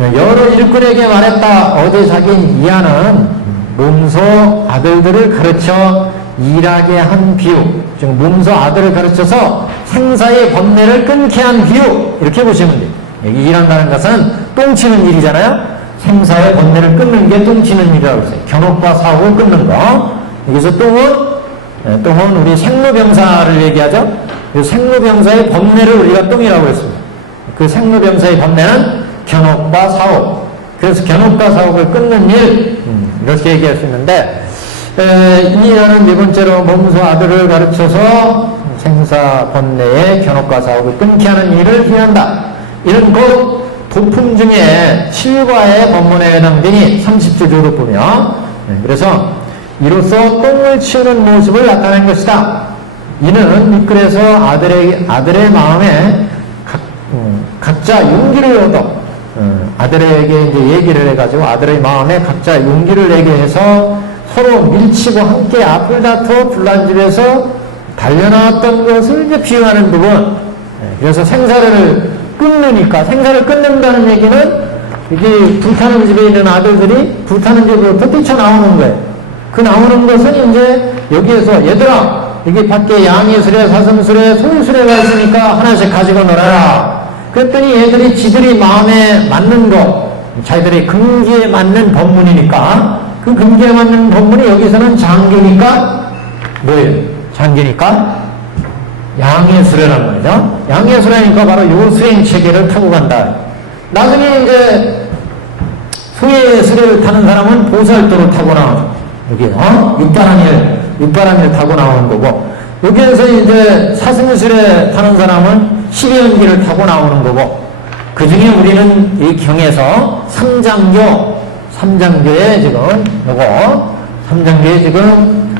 여러 일꾼에게 말했다. 어제 자긴 이하는 몸소 아들들을 가르쳐 일하게 한 비유. 즉 몸소 아들을 가르쳐서 생사의 번뇌를 끊게 한 비유. 이렇게 보시면 돼요. 여기 일한다는 것은 똥치는 일이잖아요. 생사의 번뇌를 끊는 게 똥치는 일이라고 했어요. 견옥과 사고 끊는 거. 여기서 똥은 우리 생로병사를 얘기하죠. 그 생로병사의 번뇌를 우리가 똥이라고 했습니다. 그 생로병사의 번뇌는 견옥과 사옥. 그래서 견옥과 사옥을 끊는 일, 이렇게 얘기할 수 있는데, 이하는 네 번째로 몸소 아들을 가르쳐서 생사 번뇌의 견옥과 사옥을 끊게 하는 일을 비한다. 이는 곧 도품 중에 7과의 법문에 해당되니 30조 조로 보며, 그래서 이로써 똥을 치우는 모습을 나타낸 것이다. 이는 밑글에서 아들의 마음에 각자 용기를 얻어 아들에게 이제 얘기를 해가지고 아들의 마음에 각자 용기를 내게 해서 서로 밀치고 함께 앞을 다투어 불난집에서 달려나왔던 것을 이제 비유하는 부분. 그래서 생사를 끊는다는 얘기는 이게 불타는 집에 있는 아들들이 불타는 집으로부터 뛰쳐나오는 거예요. 그 나오는 것은 이제 여기에서 얘들아 여기 밖에 양의수레, 사슴수레, 소유수레가 있으니까 하나씩 가지고 놀아라. 그랬더니 얘들이 지들이 마음에 맞는 거, 자기들의 근기에 맞는 법문이니까 그 근기에 맞는 법문이 여기서는 장기니까 뭐예요? 장기니까 양의수레란 말이죠. 양의수레니까 바로 요 수행체계를 타고 간다. 나중에 이제 소의수레를 타는 사람은 보살도를 타고 나오죠. 여기 육바람일 타고 나오는 거고, 여기에서 이제 사슴수레 타는 사람은 12연기를 타고 나오는 거고, 그 중에 우리는 이 경에서 삼장교에 지금 요거 삼장교에 지금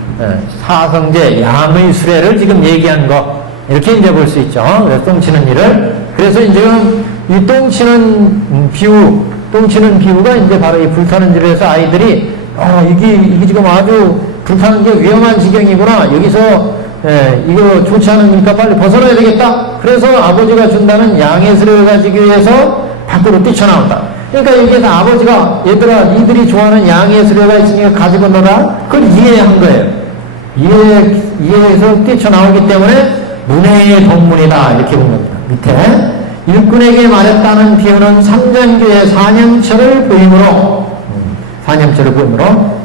사성제 양의 수레를 지금 얘기한 거, 이렇게 이제 볼 수 있죠. 그래서 똥치는 일을. 그래서 지금 이 똥치는 비유가 이제 바로 이 불타는 집에서 아이들이 이게 지금 아주 불타는 게 위험한 지경이구나. 여기서 이거 좋지 않으니까 빨리 벗어나야 되겠다. 그래서 아버지가 준다는 양의 수레를 가지기 위해서 밖으로 뛰쳐나온다. 그러니까 여기에서 아버지가 얘들아 니들이 좋아하는 양의 수레가 있으니까 가지고 놀아. 그걸 이해한 거예요. 이해해서 뛰쳐나오기 때문에 문해의 법문이다. 이렇게 본 겁니다. 밑에 일꾼에게 말했다는 비유는 삼장교의 사념처를 보이므로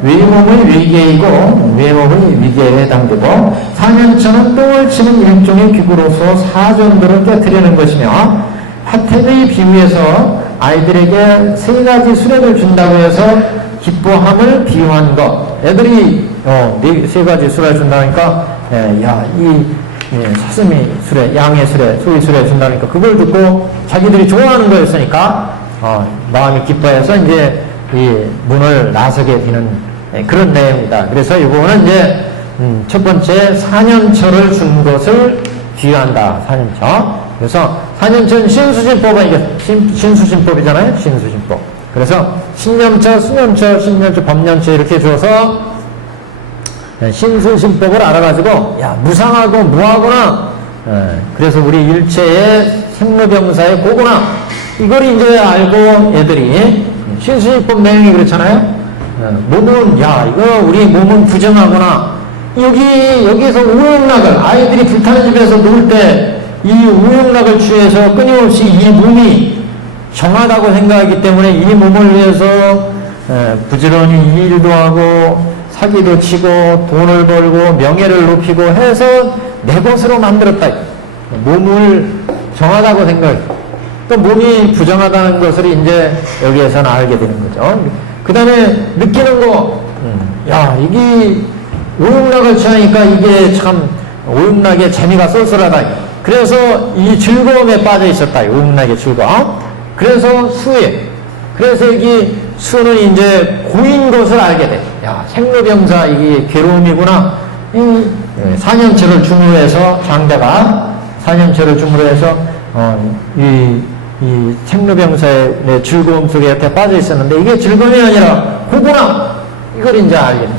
외몸의 위계이고 외몸의 위계에 해당되고, 사념처는 똥을 치는 일종의 기구로서 사전도를 깨뜨리는 것이며, 화택의 비유에서 아이들에게 세 가지 수레를 준다고 해서 기뻐함을 비유한 것. 애들이 세 가지 수레를 준다니까 사슴이 수레, 양의 수레, 소의 수레 준다니까 그걸 듣고 자기들이 좋아하는 거였으니까 마음이 기뻐해서 이제 이 문을 나서게 되는 그런 내용입니다. 그래서 이 부분은 이제 첫 번째 사념처를 준 것을 비유한다. 사념처. 그래서 사념처는 신수신법은 이게 신수신법이잖아요. 신수신법. 그래서 신념처, 수념처, 신념처, 법념처 이렇게 줘서 신수신법을 알아가지고 무상하고 무하구나. 그래서 우리 일체의 생로병사의 고구나. 이걸 이제 알고 애들이 신수신법 내용이 그렇잖아요. 몸은 이거 우리 몸은 부정하구나. 여기서 우욕락을 아이들이 불타는 집에서 놀 때 이 우욕락을 취해서 끊임없이 이 몸이 정하다고 생각하기 때문에 이 몸을 위해서 부지런히 일도 하고 사기도 치고 돈을 벌고 명예를 높이고 해서 내 것으로 만들었다. 몸을 정하다고 생각해. 또 몸이 부정하다는 것을 이제 여기에서는 알게 되는 거죠. 그 다음에 느끼는 거, 야, 이게 오용락을 취하니까 이게 참 오용락의 재미가 쏠쏠하다. 그래서 이 즐거움에 빠져 있었다. 오용락의 즐거움. 그래서 수에. 그래서 여기 수는 이제 고인 것을 알게 돼. 야, 생로병사 이게 괴로움이구나. 이 사념체를 중으로 해서 장대가 사념체를 중으로 해서 이 생로병사의 즐거움 속에 이렇게 빠져 있었는데 이게 즐거움이 아니라 고구나. 이걸 이제 알게 돼.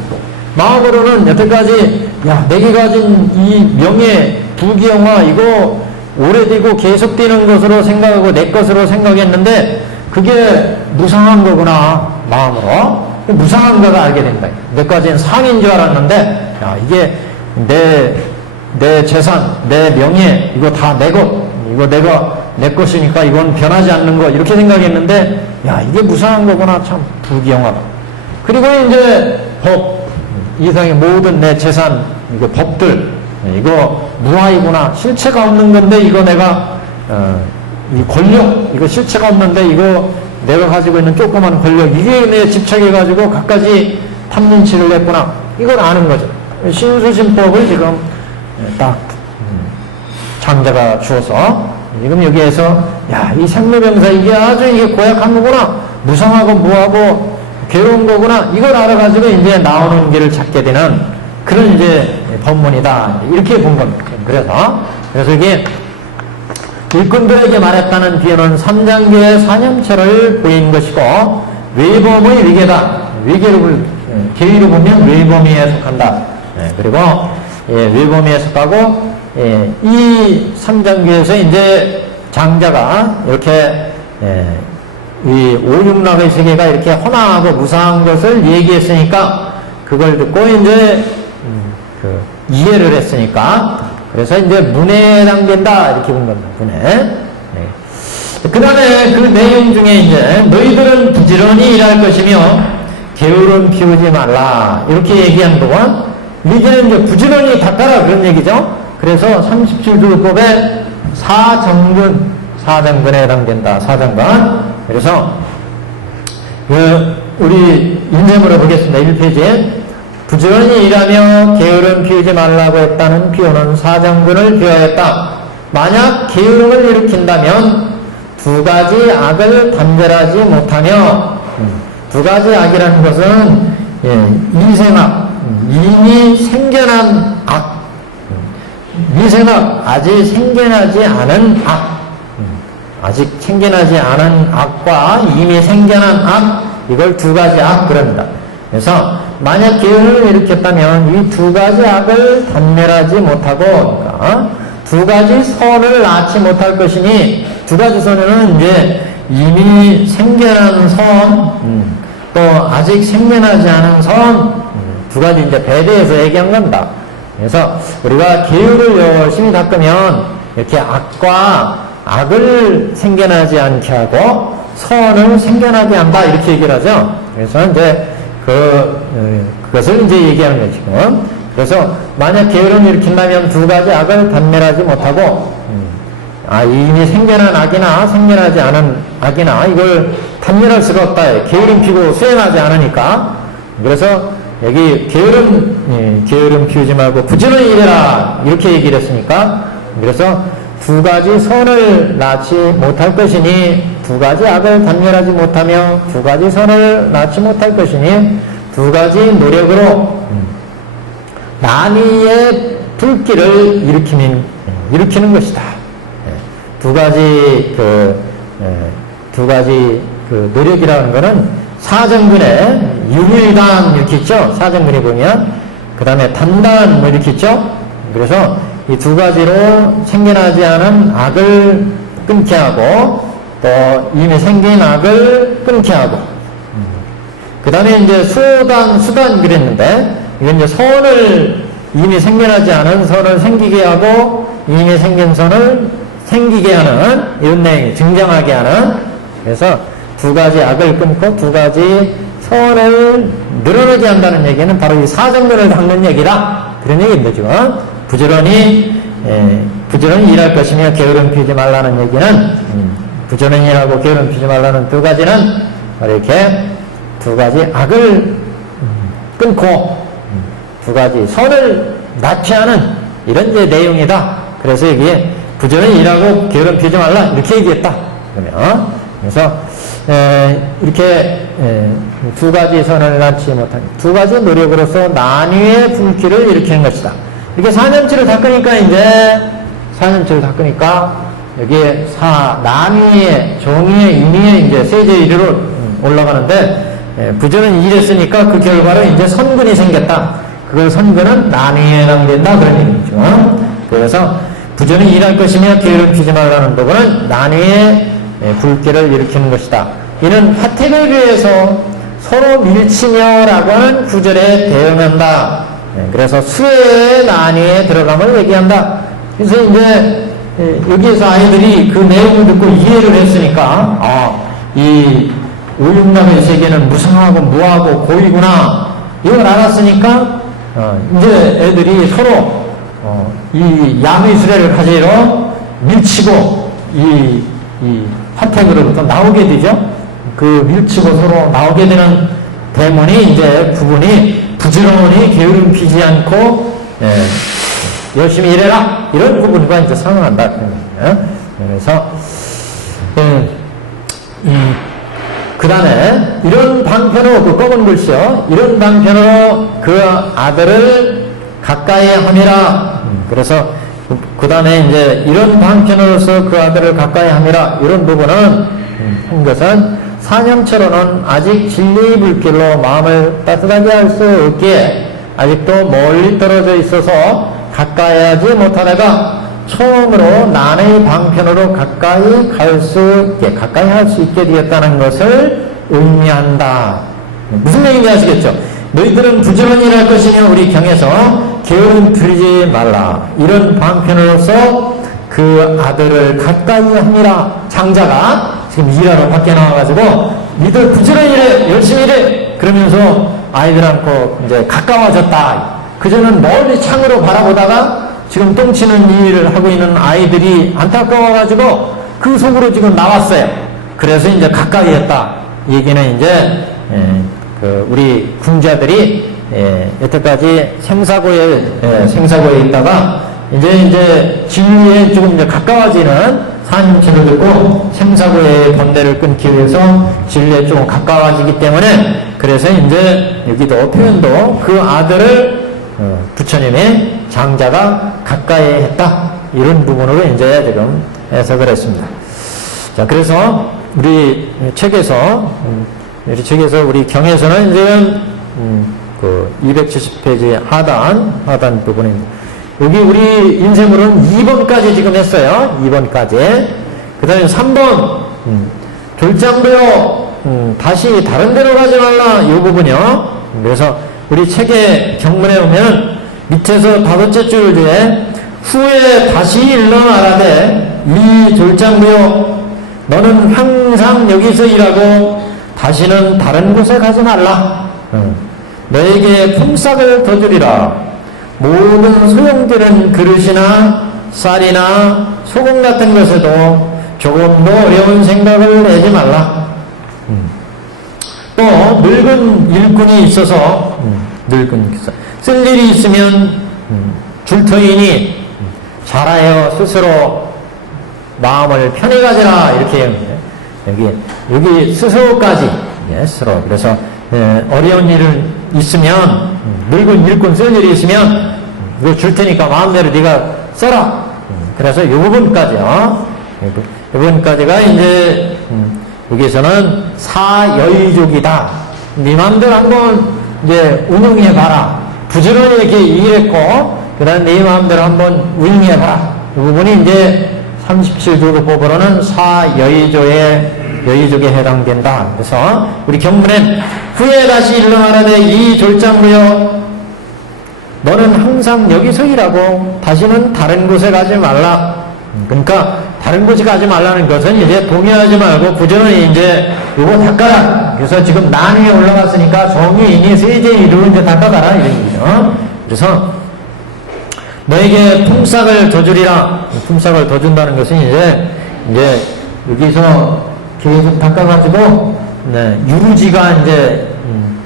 마음으로는 여태까지 야, 내게 가진 이 명예, 부귀영화 이거 오래되고 계속되는 것으로 생각하고 내 것으로 생각했는데 그게 무상한 거구나. 마음으로 무상한 거가 알게 된다. 내까지는 상인 줄 알았는데 야, 이게 내 재산, 내 명예 이거 다 내 것, 이거 내가 내 것이니까 이건 변하지 않는 거 이렇게 생각했는데 야, 이게 무상한 거구나. 참 부귀영화다. 그리고 이제 법, 이상의 모든 내 재산, 이거 법들, 이거 무아이구나. 실체가 없는 건데 이거 내가 이 권력, 이거 실체가 없는데 이거 내가 가지고 있는 조그만 권력, 이게 내 집착해가지고 갖가지 탐진치를 했구나. 이걸 아는 거죠. 신수신법을 지금 딱 장자가 주어서 지금 여기에서 야, 이 생로병사 이게 아주 이게 고약한 거구나. 무상하고 무하고 괴로운 거구나. 이걸 알아가지고 이제 나오는 길을 찾게 되는 그런 이제 법문이다. 이렇게 본 겁니다. 그래서 이게 일꾼들에게 말했다는 비유는 삼장교의 사념체를 보인 것이고 외범의 위계다. 계의로 보면 외범위에 속한다. 그리고 외범위에 속하고 이 삼장교에서 이제 장자가 이렇게 이 오육락의 세계가 이렇게 허망하고 무상한 것을 얘기했으니까 그걸 듣고 이제 이해를 했으니까 그래서 이제 문해에 해당된다 이렇게 본 겁니다. 문해. 그 다음에 그 내용 중에 이제 너희들은 부지런히 일할 것이며 게으름 피우지 말라 이렇게 얘기한 동안 이제는 이제 부지런히 닦아라 그런 얘기죠. 그래서 37조법에 사정근에 해당된다. 사정근. 그래서 우리 인쇄물을 보겠습니다. 1페이지에 부지런히 일하며 게으름 피우지 말라고 했다는 비유는 사정근을 비유하였다. 만약 게으름을 일으킨다면 두 가지 악을 단절하지 못하며 두 가지 악이라는 것은 이생악, 이미 생겨난 악, 미생악, 아직 생겨나지 않은 악, 아직 생겨나지 않은 악과 이미 생겨난 악, 이걸 두 가지 악 그럽니다. 그래서 만약 게으름을 일으켰다면 이 두 가지 악을 단멸하지 못하고 그러니까 두 가지 선을 낳지 못할 것이니 두 가지 선에는 이제 이미 생겨난 선, 또 아직 생겨나지 않은 선, 두 가지 이제 배대해서 얘기한 겁니다. 그래서 우리가 계율을 열심히 닦으면 이렇게 악을 생겨나지 않게 하고 선을 생겨나게 한다 이렇게 얘기를 하죠. 그래서 이제 그것을 이제 얘기하는 거예요 지금. 그래서 만약 게으름을 일으킨다면 두 가지 악을 단멸하지 못하고 이미 생겨난 악이나 생겨나지 않은 악이나 이걸 단멸할 수가 없다. 게으름 피고 수행하지 않으니까. 그래서 여기 게으름 피우지 말고 부지런히 일해라 이렇게 얘기를 했으니까 그래서 두 가지 선을 낳지 못할 것이니 두 가지 악을 단멸하지 못하며 두 가지 선을 낳지 못할 것이니 두 가지 노력으로 난이의 불길을 일으키는 것이다. 두 가지 노력이라는 것은 사정근에 유일단 이렇게 있죠. 사정근에 보면 그 다음에 단단 뭐 이렇게 있죠. 그래서 이 두 가지로 생겨나지 않은 악을 끊게 하고 또 이미 생긴 악을 끊게 하고 그 다음에 이제 수단 그랬는데 이건 이제 선을 이미 생겨나지 않은 선을 생기게 하고 이미 생긴 선을 생기게 하는 이런 내용이 증정하게 하는 그래서 두 가지 악을 끊고 두 가지 선을 늘어나게 한다는 얘기는 바로 이 사정론을 닦는 얘기다. 그런 얘기인데 지금 부지런히 일할 것이며 게으름 피우지 말라는 얘기는 부지런히 일하고 게으름 피우지 말라는 두 가지는 바로 이렇게 두 가지 악을 끊고 두 가지 선을 낳지 않은 이런 이제 내용이다. 그래서 여기에 부지런히 일하고 게으름 피우지 말라 이렇게 얘기했다. 그러면 그래서 이렇게 두 가지 선을 낳지 못한 두 가지 노력으로서 난위의 불길을 일으키는 것이다. 이렇게 사념치를 닦으니까 이제 사념치를 닦으니까 여기에 난위의 정의의 인의의 이제 세제 이르로 올라가는데 부지런히 일했으니까 그 결과로 이제 선근이 생겼다. 그걸 선근은 난위에 해당된다 그런 얘기죠. 그래서 부지런히 일할 것이며 게으름 피우지 말라는 부분은 난위의 불길을 일으키는 것이다. 이는 화택을 위해서 서로 밀치며라고 하는 구절에 대응한다. 그래서 수혜의 난위에 들어감을 얘기한다. 그래서 이제 여기에서 아이들이 그 내용을 듣고 이해를 했으니까 이 오육남의 세계는 무상하고 무하고 고이구나 이걸 알았으니까 이제 애들이 서로 이 야의 수레를 가지러 밀치고 이 화택으로부터 나오게 되죠. 그 밀치고 서로 나오게 되는 대문이 이제 부분이 부지런히 게으름 피지 않고 열심히 일해라 이런 부분과 이제 상응한다. 그래서 그 다음에 이런 방편으로 그 검은 글씨요. 이런 방편으로 그 아들을 가까이 함이라. 그래서 그 다음에 이제 이런 방편으로서 그 아들을 가까이 함이라 이런 부분은 한 것은 사념처로는 아직 진리의 불길로 마음을 따뜻하게 할 수 없기에 아직도 멀리 떨어져 있어서 가까이 하지 못하다가 처음으로 난의 방편으로 가까이 할 수 있게 되었다는 것을 의미한다. 무슨 얘기인지 아시겠죠? 너희들은 부지런히 일할 것이며 우리 경에서 게으름 피우지 말라. 이런 방편으로서 그 아들을 가까이 함이라. 장자가 지금 일하러 밖에 나와가지고 니들 부지런히 일해, 열심히 일해. 그러면서 아이들하고 이제 가까워졌다. 그전은 멀리 창으로 바라보다가 지금 똥치는 이 일을 하고 있는 아이들이 안타까워가지고 그 속으로 지금 나왔어요. 그래서 이제 가까이 했다. 얘기는 이제 우리 궁자들이 여태까지 생사고에 있다가 이제 진리에 조금 이제 가까워지는 사님체를 듣고 생사고의 번뇌를 끊기 위해서 진리에 조금 가까워지기 때문에 그래서 이제 여기도 표현도 그 아들을 부처님의 장자가 가까이 했다. 이런 부분으로 이제 지금 해석을 했습니다. 자, 그래서 우리 책에서 우리 경에서는 이제 그 270페이지 하단 부분입니다. 여기 우리 인쇄물은 2번까지 지금 했어요. 2번까지. 그 다음에 3번 졸장부요 다시 다른 데로 가지 말라. 이 부분이요. 그래서 우리 책의 경문에 오면 밑에서 5째 줄 뒤에 후에 다시 일러 말하되 이 졸장부요 너는 항상 여기서 일하고 다시는 다른 곳에 가지 말라. 너에게 품삯을 더 주리라. 모든 소용되는 그릇이나 쌀이나 소금 같은 것에도 조금도 어려운 생각을 내지 말라. 또 늙은 일꾼이 있어서 쓸 일이 있으면 줄터이니 잘하여 스스로 마음을 편히 가지라. 이렇게 여기 스스로까지 스스로. 그래서 어려운 일을 있으면 늙은 일꾼 쓸 일이 있으면 이거 줄 테니까 마음대로 네가 써라. 그래서 이 부분까지요. 이 부분까지가 이제 여기에서는 사여의족이다. 네 마음대로 한번 이제 운영해봐라. 부지런히 이렇게 일했고 그 다음에 네 마음대로 한번 운영해봐라. 이 부분이 이제 37조급법으로는 여의족에 해당된다. 그래서 우리 경문엔 후에 다시 일러 말하되 이 졸장부여 너는 항상 여기서 일하고 다시는 다른 곳에 가지 말라. 그러니까 다른 곳에 가지 말라는 것은 이제 동의하지 말고 부지런히 이제 이거 닦아라. 그래서 지금 난 위에 올라갔으니까 정의인이 세제이로 이제 닦아가라 이런 얘기죠. 그래서 너에게 품삯을 더 주리라. 품삯을 더 준다는 것은 이제 여기서 계속 닦아가지고 유루지가 이제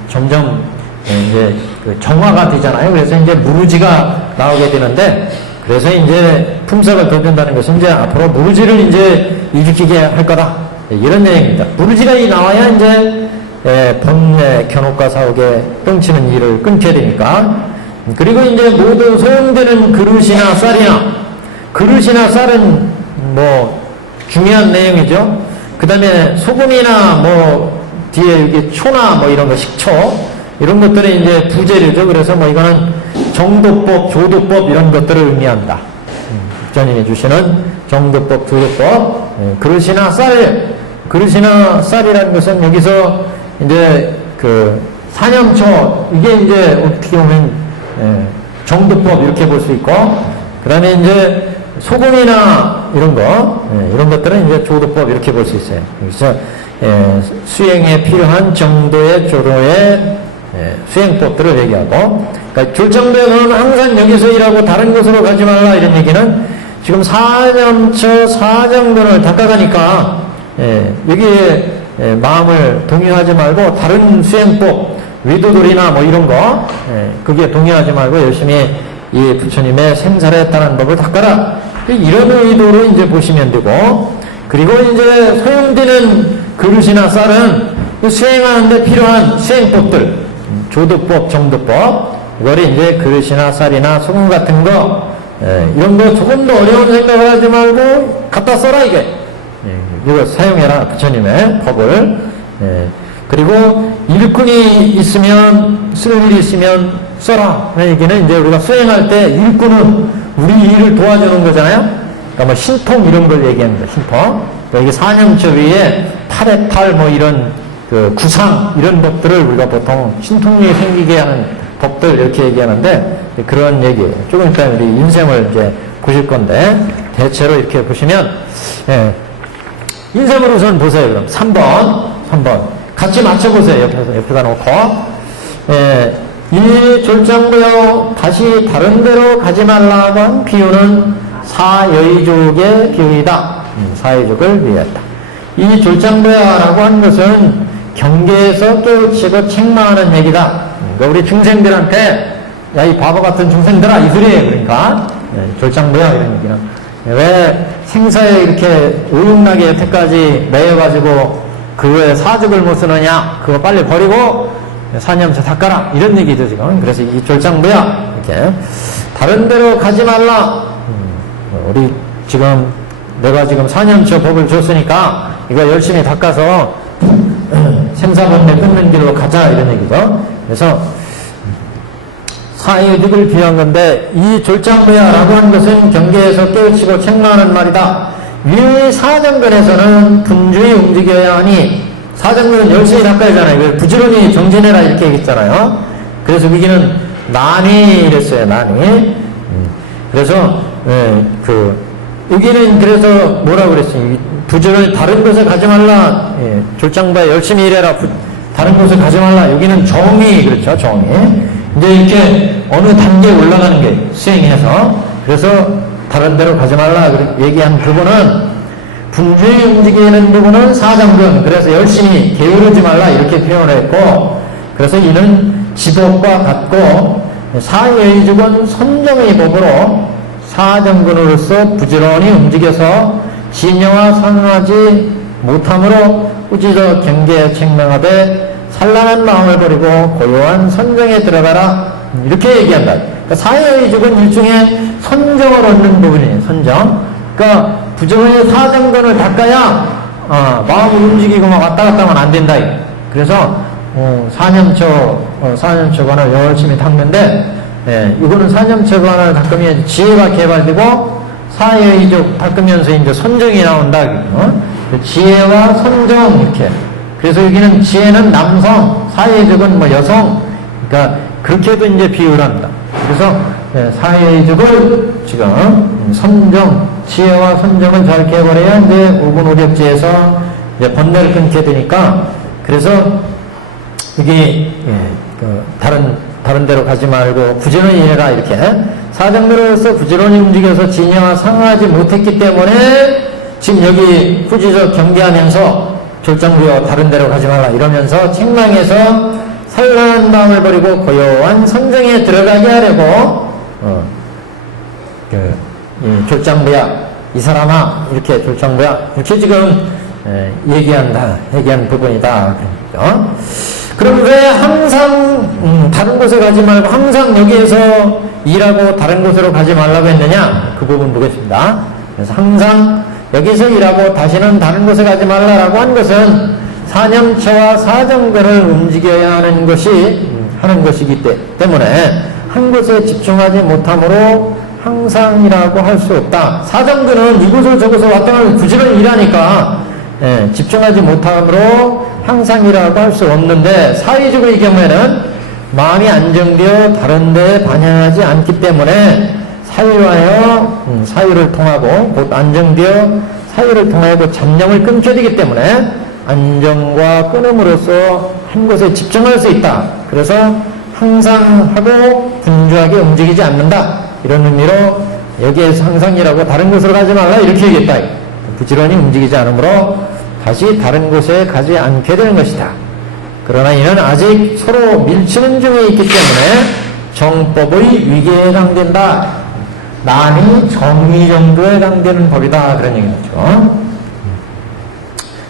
점점 이제 그 정화가 되잖아요. 그래서 이제 무르지가 나오게 되는데, 그래서 이제 품삯을 더 준다는 것은 이제 앞으로 무르지를 이제 일으키게 할 거다. 이런 내용입니다. 무르지가 나와야 이제 번뇌, 견옥과 사옥에 똥치는 일을 끊게 되니까. 그리고 이제 모두 소용되는 그릇이나 쌀은 뭐 중요한 내용이죠. 그 다음에 소금이나 뭐 뒤에 여기 초나 뭐 이런 거 식초 이런 것들은 이제 부재료죠. 그래서 뭐 이거는 정도법, 조도법 이런 것들을 의미한다. 부처님이 주시는 정도법, 조도법. 그릇이나 쌀이라는 것은 여기서 이제 그 사념초 이게 이제 어떻게 보면 정도법 이렇게 볼 수 있고, 그 다음에 이제 소금이나 이런 거, 이런 것들은 이제 조도법 이렇게 볼 수 있어요. 그래서 수행에 필요한 정도의 조도의 수행법들을 얘기하고, 그러니까 졸장배는 항상 여기서 일하고 다른 곳으로 가지 말라 이런 얘기는 지금 사념처 사정근을 닦아가니까 여기에 마음을 동요하지 말고 다른 수행법, 위도돌이나 뭐 이런 거 그게 동요하지 말고 열심히 이 부처님의 생사했다는 법을 닦아라. 이런 의도로 이제 보시면 되고, 그리고 이제 소용되는 그릇이나 쌀은 수행하는데 필요한 수행법들, 조도법, 정도법, 이거를 이제 그릇이나 쌀이나 소금 같은 거, 이런 거 조금 더 어려운 생각을 하지 말고 갖다 써라 이게. 이거 사용해라 부처님의 법을. 그리고 일꾼이 있으면, 쓸 일이 있으면 써라. 그 얘기는 이제 우리가 수행할 때 일꾼은 우리 일을 도와주는 거잖아요. 그러니까 뭐 신통 이런 걸 얘기합니다. 신통. 그러니까 이게 사념처 위에 팔에 탈 뭐 이런 그 구상 이런 법들을 우리가 보통 신통력이 생기게 하는 법들 이렇게 얘기하는데, 그런 얘기예요. 조금 이따 우리 인셈을 이제 보실 건데, 대체로 이렇게 보시면, 인셈을 우선 보세요. 그럼 3번. 같이 맞춰보세요. 옆에다 놓고. 이 졸장부여 다시 다른 데로 가지 말라고 한 비유는 사여의족의 비유이다. 사여의족을 위했다. 이 졸장부여라고 한 것은 경계에서 깨우치고 책망하는 얘기다. 그러니까 우리 중생들한테 야, 이 바보 같은 중생들아 이 소리예요. 그러니까 졸장부여 이런 얘기는 왜 생사에 이렇게 오용나게 여태까지 매여가지고 그거에 사죽을 못 쓰느냐, 그거 빨리 버리고 사념처 닦아라 이런 얘기죠 지금. 그래서 이 졸장부야 이렇게 다른 데로 가지 말라. 우리 지금 내가 지금 사념처 법을 줬으니까 이거 열심히 닦아서 생사번뇌 끊는 길로 가자 이런 얘기죠. 그래서 사의득을 비유한 건데, 이 졸장부야라고 하는 것은 경계에서 깨우치고 책망하는 말이다. 위의 사정근에서는 분주히 움직여야 하니, 사정근은 열심히 닦아야잖아요. 부지런히 정진해라 이렇게 얘기했잖아요. 그래서 여기는 난이 이랬어요. 난이. 그래서 여기는 그래서 뭐라고 그랬어요? 부지런히 다른 곳에 가지 말라. 졸장부야 열심히 일해라. 다른 곳에 가지 말라. 여기는 정의, 그렇죠. 정의. 이제 이렇게 어느 단계에 올라가는 게 수행해서, 그래서 다른 데로 가지 말라 얘기한 부분은, 분주히 움직이는 부분은 사정근, 그래서 열심히 게으르지 말라 이렇게 표현을 했고, 그래서 이는 지법과 같고, 사여의죽은 선정의 법으로 사정근으로서 부지런히 움직여서 진여와 상하지 못함으로 꾸짖어 경계에 책망하되 산란한 마음을 버리고 고요한 선정에 들어가라 이렇게 얘기한다. 그러니까 사여의죽은 일종의 선정을 얻는 부분이에요. 선정. 그러니까 부지런히 사정근을 닦아야 마음을 움직이고 막 왔다 갔다 하면 안 된다. 그래서 사념처관을 열심히 닦는데, 이거는 사념처관을 닦으면 지혜가 개발되고 사여의죽 닦으면서 이제 선정이 나온다. 지혜와 선정 이렇게. 그래서 여기는 지혜는 남성, 사여의죽은 뭐 여성. 그러니까 그렇게도 이제 비유를 합니다. 그래서 사회적을 지금 선정, 지혜와 선정을 잘 개발해야 이제 우분오력지에서 이제 번뇌를 끊게 되니까, 그래서 이게 다른 데로 가지 말고 부지런히 해라, 이렇게 사정으로서 부지런히 움직여서 진여와 상하지 못했기 때문에 지금 여기 후지적 경계하면서 졸장부여 다른 데로 가지 말라 이러면서 책망해서 산란한 마음을 버리고 고요한 선정에 들어가게 하려고 이 졸장부야, 이 사람아, 이렇게 졸장부야, 이렇게 지금 얘기한 부분이다. 그럼 왜 항상 다른 곳에 가지 말고 항상 여기에서 일하고 다른 곳으로 가지 말라고 했느냐? 그 부분 보겠습니다. 그래서 항상 여기서 일하고 다시는 다른 곳에 가지 말라라고 한 것은 사념처와 사정근을 움직여야 하는 것이기 때문에 한 곳에 집중하지 못함으로 항상이라고 할 수 없다. 사정근은 이곳을 저곳을 왔다 가면 부지런히 일하니까 집중하지 못함으로 항상이라고 할 수 없는데, 사회적의 경우에는 마음이 안정되어 다른 데에 반영하지 않기 때문에 사유를 통하고 곧 안정되어 사유를 통하여 잡념을 끊게 되기 때문에 안정과 끊음으로써 한 곳에 집중할 수 있다. 그래서 항상 하고 분주하게 움직이지 않는다, 이런 의미로 여기에서 항상이라고 다른 곳으로 가지 말라 이렇게 얘기했다. 부지런히 움직이지 않으므로 다시 다른 곳에 가지 않게 되는 것이다. 그러나 이는 아직 서로 밀치는 중에 있기 때문에 정법의 위계에 해당된다. 난이 정의 정도에 해당되는 법이다, 그런 얘기죠.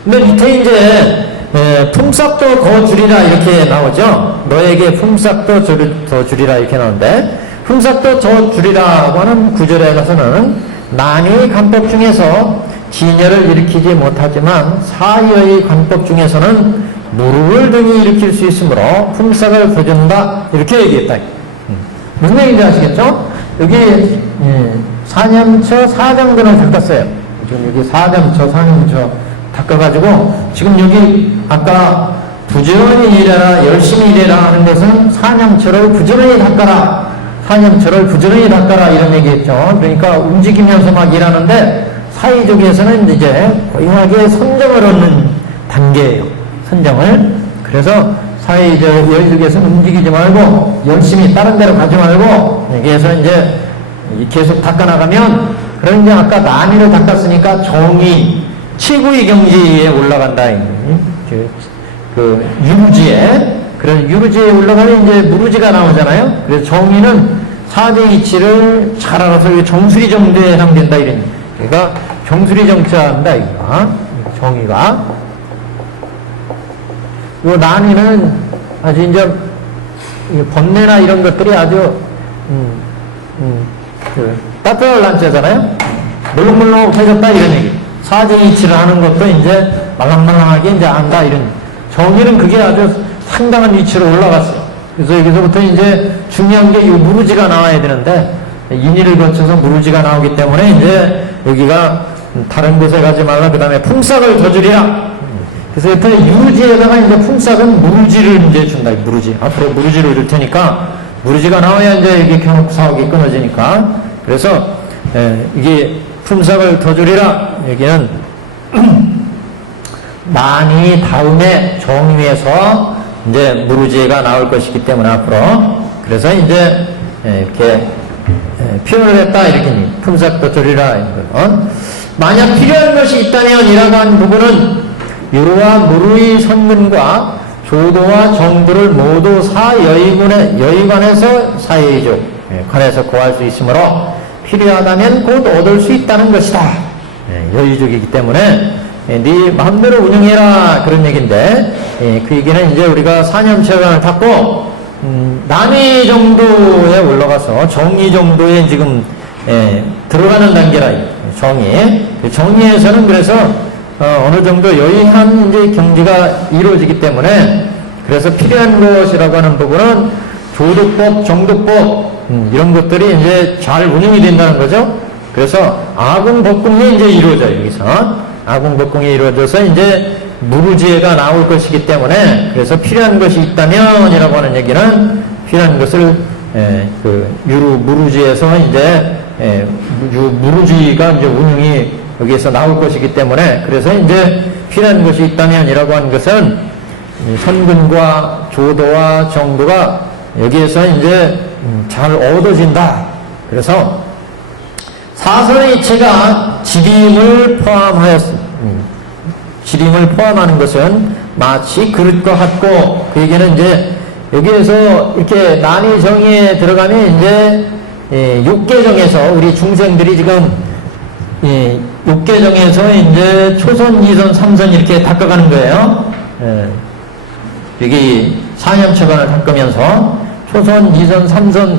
근데 밑에 이제 품삯도 더 줄이라 이렇게 나오죠. 너에게 품삯도 더 줄이라 이렇게 나오는데, 품삯도 더 줄이라고 하는 구절에 가서는 난이 관법 중에서 진여를 일으키지 못하지만 사여의 관법 중에서는 무릎을 등이 일으킬 수 있으므로 품삯을 더 준다 이렇게 얘기했다. 무슨 얘기인지 아시겠죠? 여기 사념처 사정근을 닦았어요. 지금 여기 사념처 사념처 닦아가지고 지금 여기 아까 부지런히 일해라, 열심히 일해라 하는 것은 사념처를 부지런히 닦아라, 사념처를 부지런히 닦아라 이런 얘기했죠. 그러니까 움직이면서 막 일하는데 사회적에서는 이제 고용하게 선정을 얻는 단계예요. 선정을. 그래서 사회적 여의적에서는 움직이지 말고 열심히 다른 데로 가지 말고 여기에서 이제 계속 닦아나가면, 그런 이제 아까 난이를 닦았으니까 정의, 최고의 경지에 올라간다. 그 유루지에. 그래서 유루지에 올라가면 이제 무루지가 나오잖아요. 그래서 정의는 사대 이치를 잘 알아서 정수리 정도에 해당된다 이런. 그러니까 정수리 정자한다 이거. 정의가. 요 난이는 아주 이제 번뇌나 이런 것들이 아주 따뜻할 난자잖아요. 물렁물렁해졌다 이런 얘기. 사정이치를 하는 것도 이제 말랑말랑하게 이제 안다 이런. 정의는 그게 아주 상당한 위치로 올라갔어요. 그래서 여기서부터 이제 중요한 게 이 무르지가 나와야 되는데, 인의를 거쳐서 무르지가 나오기 때문에 이제 여기가 다른 곳에 가지 말라, 그 다음에 품삯을 더 주리라. 그래서 옆에 유지에다가 이제 품삯은 무르지를 이제 준다. 무르지. 앞으로 무르지를 줄 테니까 무르지가 나와야 이제 이게 경합 사업이 끊어지니까. 그래서 이게 품삯을 더 주리라. 여기는 많이 다음에 정위에서 이제 무르지가 나올 것이기 때문에 앞으로. 그래서 이제 이렇게 표현을 했다. 이렇게 품삯 더 주리라. 만약 필요한 것이 있다면 이라고 하는 부분은 유루와 무루의 선근과 조도와 정도를 모두 여의관에서 사여의적 관에서 구할 수 있으므로 필요하다면 곧 얻을 수 있다는 것이다. 여의적이기 때문에 네 마음대로 운영해라 그런 얘기인데, 그 얘기는 이제 우리가 사념체관을 닦고 난이 정도에 올라가서 정의 정도에 지금 들어가는 단계라. 정의에서는 그래서 어느 정도 여의한 이제 경지가 이루어지기 때문에, 그래서 필요한 것이라고 하는 부분은 조도법, 정도법 이런 것들이 이제 잘 운영이 된다는 거죠. 그래서 아궁법궁이 이제 이루어져요. 여기서 아궁법궁이 이루어져서 이제 무루지혜가 나올 것이기 때문에, 그래서 필요한 것이 있다면이라고 하는 얘기는 필요한 것을 그 무르지에서 이제 무르지가 이제 운용이 여기에서 나올 것이기 때문에, 그래서 이제 필요한 것이 있다면이라고 하는 것은 선근과 조도와 정도가 여기에서 이제 잘 얻어진다. 그래서 사선의 이체가 지림을 포함하였습니다. 지림을 포함하는 것은 마치 그릇과 같고, 그 얘기는 이제 여기에서 이렇게 난이 정의에 들어가면 이제 육계정에서 우리 중생들이 지금 육계정에서 이제 초선, 2선, 3선 이렇게 닦아가는 거예요. 여기 4년차관을 닦으면서 초선, 2선, 3선,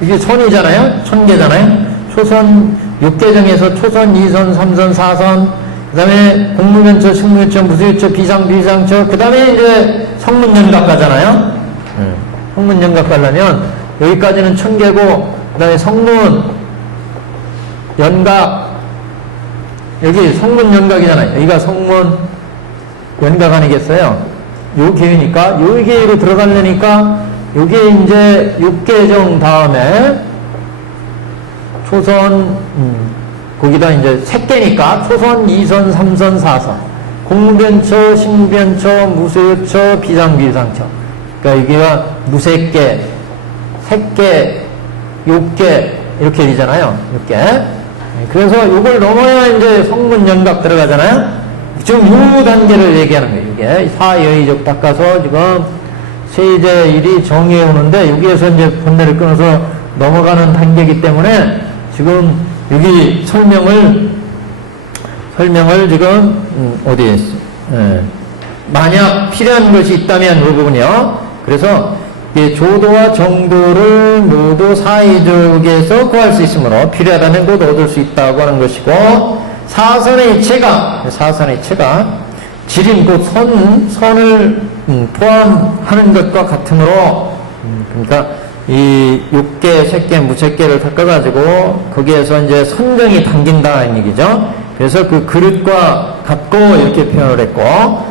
이게 선이잖아요. 천계잖아요. 초선, 육계정에서 초선, 2선, 3선, 4선, 그 다음에 공무면처, 식무처, 무수유처, 비상처, 그 다음에 이제 성문연각가잖아요. 성문연각 가려면 여기까지는 천계고, 그 다음에 성문, 연각, 여기 성문연각이잖아요. 여기가 성문, 연각 아니겠어요? 요 계위니까, 요 계위로 들어가려니까, 요게 이제 육계정 다음에 초선, 거기다 이제 색계니까 초선, 2선, 3선, 4선. 공변처, 신변처, 무수유처, 비상처. 그러니까 여기가 무색계, 색계, 욕계 이렇게 되잖아요. 욕계. 그래서 이걸 넘어야 이제 성문연각 들어가잖아요. 지금 요 단계를 얘기하는 거예요. 이게 사여의적 닦아서 지금 세제 일이 정의해 오는데, 여기에서 이제 본내를 끊어서 넘어가는 단계이기 때문에 지금 여기 설명을 지금 어디에 있어요? 만약 필요한 것이 있다면 이 부분이요. 그래서 조도와 정도를 모두 사이적에서 구할 수 있으므로 필요하다면 곧 얻을 수 있다고 하는 것이고, 사선의 이체가 지림 곧 선을 포함하는 것과 같으므로, 그러니까 이 육계, 색계, 무색계를 닦아가지고 거기에서 이제 선정이 당긴다는 얘기죠. 그래서 그 그릇과 같고 이렇게 표현을 했고,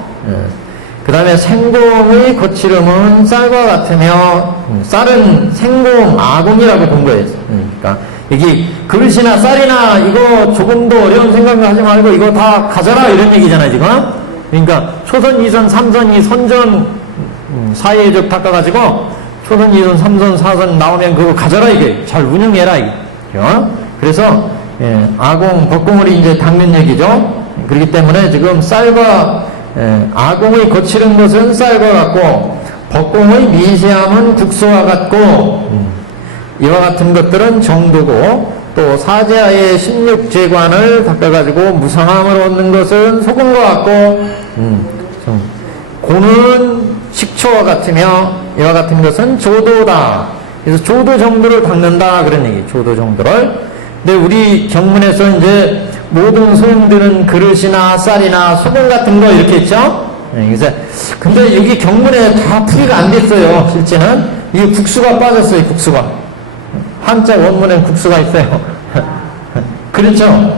그 다음에 생공의 거칠음은 쌀과 같으며, 쌀은 생공, 아공이라고 본 거예요. 그러니까 여기 그릇이나 쌀이나 이거 조금도 어려운 생각을 하지 말고 이거 다 가져라 이런 얘기잖아요 지금. 그러니까 초선, 2선, 3선이 선전 사이에적 닦아가지고 초선, 2선, 3선, 4선 나오면 그거 가져라 이게. 잘 운영해라 이게. 그래서 아공, 법공을 이제 닦는 얘기죠. 그렇기 때문에 지금 쌀과 아공의 거칠은 것은 쌀과 같고, 법공의 미세함은 국소와 같고, 이와 같은 것들은 정도고, 또 사제하의 16재관을 닦아가지고 무상함을 얻는 것은 소금과 같고, 고는 식초와 같으며, 이와 같은 것은 조도다. 그래서 조도 정도를 닦는다 그런 얘기. 조도 정도를. 근데 우리 경문에서 이제 모든 소용되는 그릇이나 쌀이나 소금 같은 거 이렇게 했죠. 그래서 근데 여기 경문에 다 풀이가 안 됐어요. 실제는 이게 국수가 빠졌어요. 국수가 한자 원문엔 국수가 있어요. 그렇죠.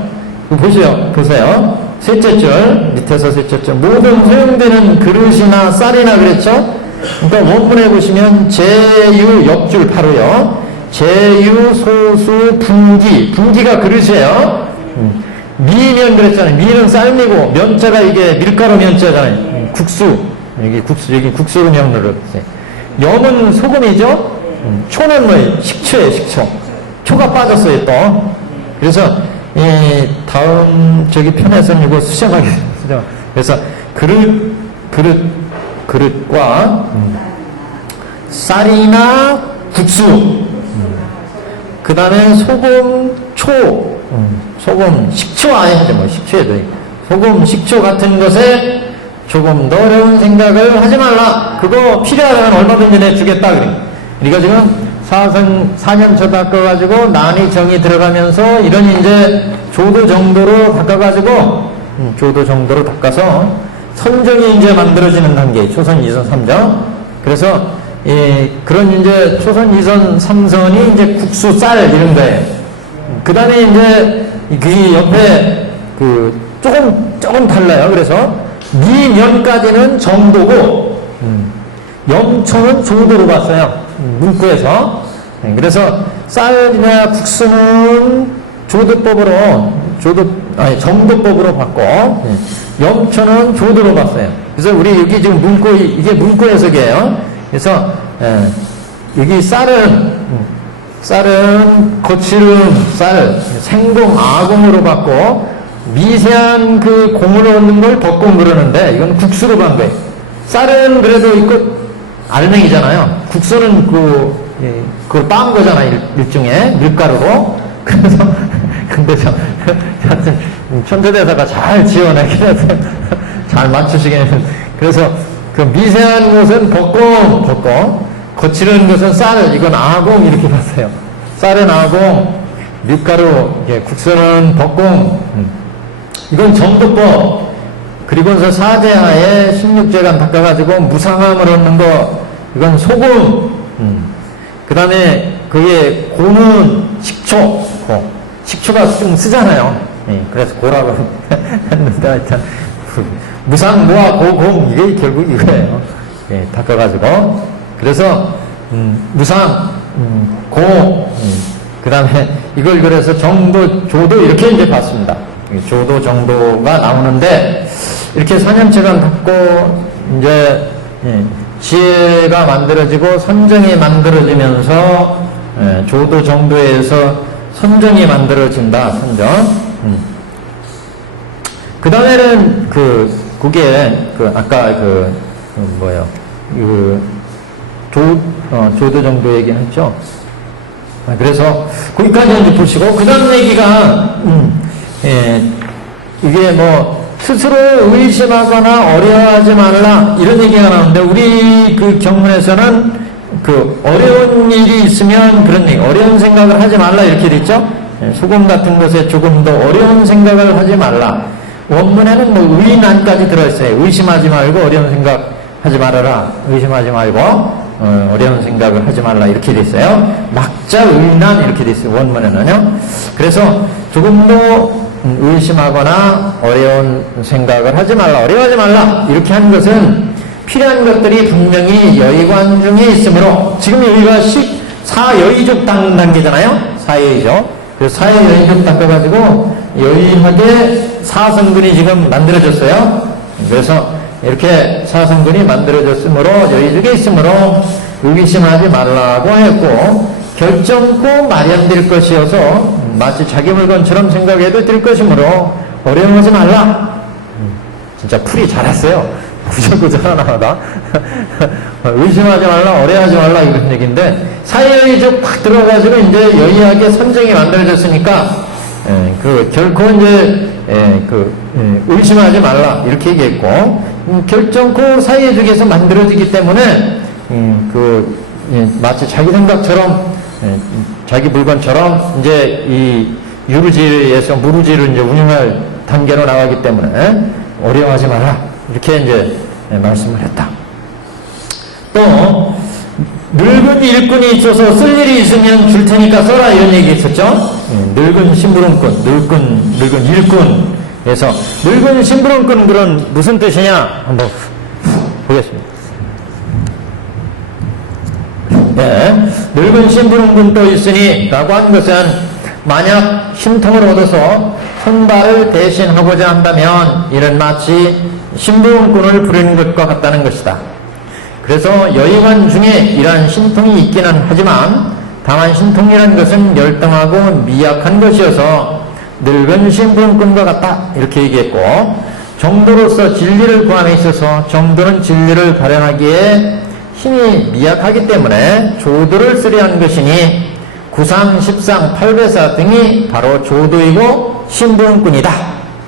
보세요. 셋째 줄 밑에서 셋째 줄 모든 소용되는 그릇이나 쌀이나 그랬죠. 그러니까 원문에 보시면 제유 옆줄 바로요. 제유, 소수, 분기가 그릇이에요. 미면 그랬잖아요. 미는 쌀미고, 면자가 이게 밀가루 면자잖아요. 국수. 여기 국수로 명료를. 염은 소금이죠? 초는 뭐예요? 식초예요, 식초. 초가 빠졌어요, 또. 그래서, 다음 편에서는 이거 수정하게 됐죠. 그래서, 그릇과, 쌀이나 국수, 그 다음에 소금, 소금, 식초 아예 하죠. 식초에도. 소금, 식초 같은 것에 조금 더 어려운 생각을 하지 말라. 그거 필요하다면 얼마든지 내주겠다. 그래. 우리가 지금 4년차 닦아가지고 난이 정이 들어가면서 이런 이제 조도 정도로 닦아가지고, 조도 정도로 닦아서 선정이 이제 만들어지는 단계. 초선, 2선, 3정. 그래서 그런 이제 초선, 2선, 3선이 이제 국수, 쌀 이런 거예요. 그 다음에 이제 그 옆에 조금 달라요. 그래서 미면까지는 정도고, 염초는 조도로 봤어요. 문구에서. 그래서 쌀이나 국수는 정도법으로 받고, 염초는 조도로 봤어요. 그래서 우리 여기 지금 이게 문구 해석이에요. 그래서, 여기 쌀은 거칠은 쌀, 생공, 아공으로 받고, 미세한 그 공을 얻는 걸 덕공 그러는데, 이건 국수로 간 거예요. 쌀은 그래도 이거 알맹이잖아요. 국수는 그걸 빻은 거잖아요. 일종의 밀가루로. 그래서, 근데 하여튼, 천재대사가 잘 지어내긴 해서 잘 맞추시겠는. 그래서 그 미세한 것은 덕공, 거칠은 것은 쌀, 이건 아공 이렇게 봤어요. 쌀은 아공, 밀가루, 국수는 덕공, 이건 정도법. 그리고서 사제하에 16제간 닦아가지고 무상함을 얻는 거, 이건 소금. 그 다음에 그게 고는 식초, 식초가 좀 쓰잖아요. 그래서 고라고 했는데 하여튼 무상, 무아, 고공 이게 결국 이거예요. 닦아가지고. 그래서 무상, 고, 그 다음에 이걸 그래서 정도, 조도 이렇게 이제 봤습니다. 조도 정도가 나오는데 이렇게 4년째간 닦고 이제 지혜가 만들어지고 선정이 만들어지면서 조도 정도에서 선정이 만들어진다. 선정. 그 다음에는 그게 아까 조도 정도 얘기는 했죠. 그래서 거기까지 이제 보시고 그 다음 얘기가 이게 뭐 스스로 의심하거나 어려워하지 말라 이런 얘기가 나오는데 우리 그 경문에서는 어려운 일이 있으면 그런 얘기, 어려운 생각을 하지 말라 이렇게 돼 있죠. 소금 같은 것에 조금 더 어려운 생각을 하지 말라. 원문에는 뭐 의난까지 들어있어요. 의심하지 말고 어려운 생각 하지 말아라. 의심하지 말고 어려운 생각을 하지 말라 이렇게 돼 있어요. 막자 의난 이렇게 돼 있어요. 원문에는요. 그래서 조금 더 의심하거나 어려운 생각을 하지 말라, 어려워하지 말라 이렇게 하는 것은 필요한 것들이 분명히 여의관 중에 있으므로 지금 여기가 4여의족 닦는 단계잖아요. 4여의족. 그래서 4여의족 닦아가지고 여의하게 4성근이 지금 만들어졌어요. 그래서 이렇게 4성근이 만들어졌으므로 여의족에 있으므로 의심하지 말라고 했고 결정코 마련될 것이어서 마치 자기 물건처럼 생각해도 될 것이므로 어려워하지 말라. 진짜 풀이 잘했어요. 구절구절 하나마다. 의심하지 말라, 어려워하지 말라 이런 얘기인데 사회의적 팍 들어가지고 이제 여의하게 선정이 만들어졌으니까 결코 이제 의심하지 말라 이렇게 얘기했고 결정코 사회의적에서 만들어지기 때문에 마치 자기 생각처럼 자기 물건처럼 이제 이 유루지에서 무루지를 이제 운영할 단계로 나가기 때문에 어려워하지 마라 이렇게 이제 말씀을 했다. 또 늙은 일꾼이 있어서 쓸 일이 있으면 줄 테니까 써라 이런 얘기 있었죠. 늙은 심부름꾼, 늙은 일꾼에서 늙은 심부름꾼은 그런 무슨 뜻이냐 한번 보겠습니다. 늙은 심부름꾼도 있으니 라고 한 것은 만약 신통을 얻어서 선발을 대신하고자 한다면 이는 마치 심부름꾼을 부리는 것과 같다는 것이다. 그래서 여의관 중에 이러한 신통이 있기는 하지만 다만 신통이라는 것은 열등하고 미약한 것이어서 늙은 심부름꾼과 같다 이렇게 얘기했고 정도로서 진리를 구함에 있어서 정도는 진리를 발현하기에 힘이 미약하기 때문에 조도를 쓰려 한 것이니 구상, 십상, 팔배사 등이 바로 조도이고 심부름꾼이다.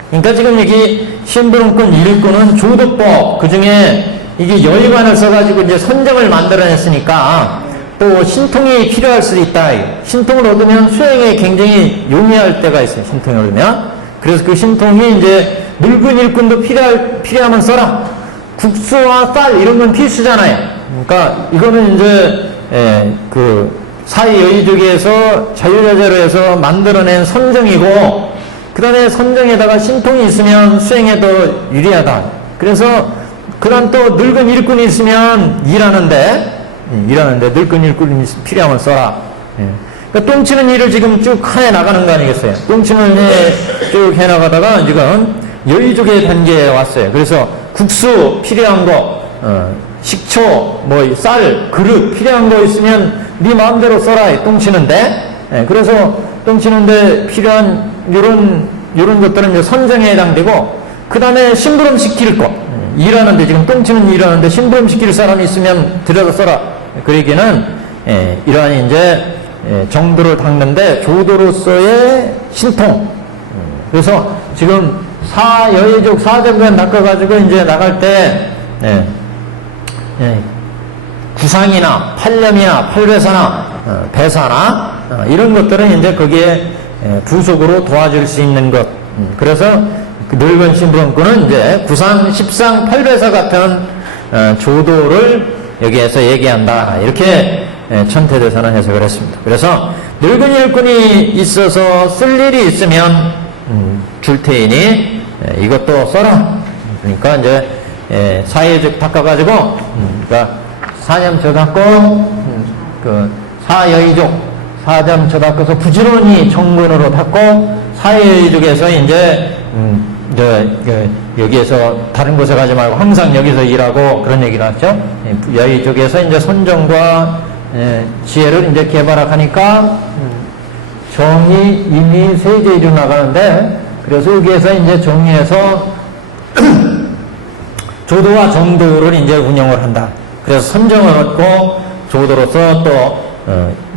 그러니까 지금 여기 심부름꾼, 일꾼은 조도법 그 중에 이게 여의관을 써가지고 이제 선정을 만들어냈으니까 또 신통이 필요할 수도 있다. 신통을 얻으면 수행에 굉장히 용이할 때가 있어요. 신통을 얻으면. 그래서 그 신통이 이제 늙은 일꾼도 필요하면 써라. 국수와 쌀 이런 건 필수잖아요. 그러니까 이거는 이제 사회여의족에서 자유자재로 해서 만들어낸 선정이고 그 다음에 선정에다가 신통이 있으면 수행에 더 유리하다. 그래서 그런 또 늙은 일꾼이 있으면 일하는데 늙은 일꾼이 필요하면 써라. 그러니까 똥치는 일을 지금 쭉 해 나가는 거 아니겠어요? 똥치는 일 쭉 해 나가다가 지금 여의족의 단계에 왔어요. 그래서 국수 필요한 거, 식초, 뭐 쌀, 그릇 필요한 거 있으면 네 마음대로 써라. 똥치는데. 그래서 똥치는데 필요한 이런 것들은 이제 선정에 해당되고, 그 다음에 심부름 시킬 거. 일하는데, 지금 똥치는 일하는데 심부름 시킬 사람이 있으면 들여다 써라. 그러기는, 이러한 이제, 정도를 닦는데 조도로서의 신통. 그래서 지금 여의족 4대부에 낚아가지고 이제 나갈 때, 구상이나 팔념이나 팔배사나 배사나 이런 것들은 이제 거기에 부속으로 도와줄 수 있는 것. 그래서 그 늙은 신부름꾼은 이제 구상, 십상, 팔배사 같은 조도를 여기에서 얘기한다. 이렇게 천태대사는 해석을 했습니다. 그래서 늙은 일꾼이 있어서 쓸 일이 있으면 줄태인이 이것도 써라. 그러니까 이제 사예적 닦아가지고 그러니까 사념 닦고 그 사여의족 사점 닦아서 부지런히 정근으로 닦고 사여의족에서 이제 여기에서 다른 곳에 가지 말고 항상 여기서 일하고 그런 얘기를 하죠. 여의족에서 이제 선정과 지혜를 이제 개발하니까 정의, 임의, 세제 이로 나가는데, 그래서 여기에서 이제 정의에서 조도와 정도를 이제 운영을 한다. 그래서 선정을 얻고 조도로서 또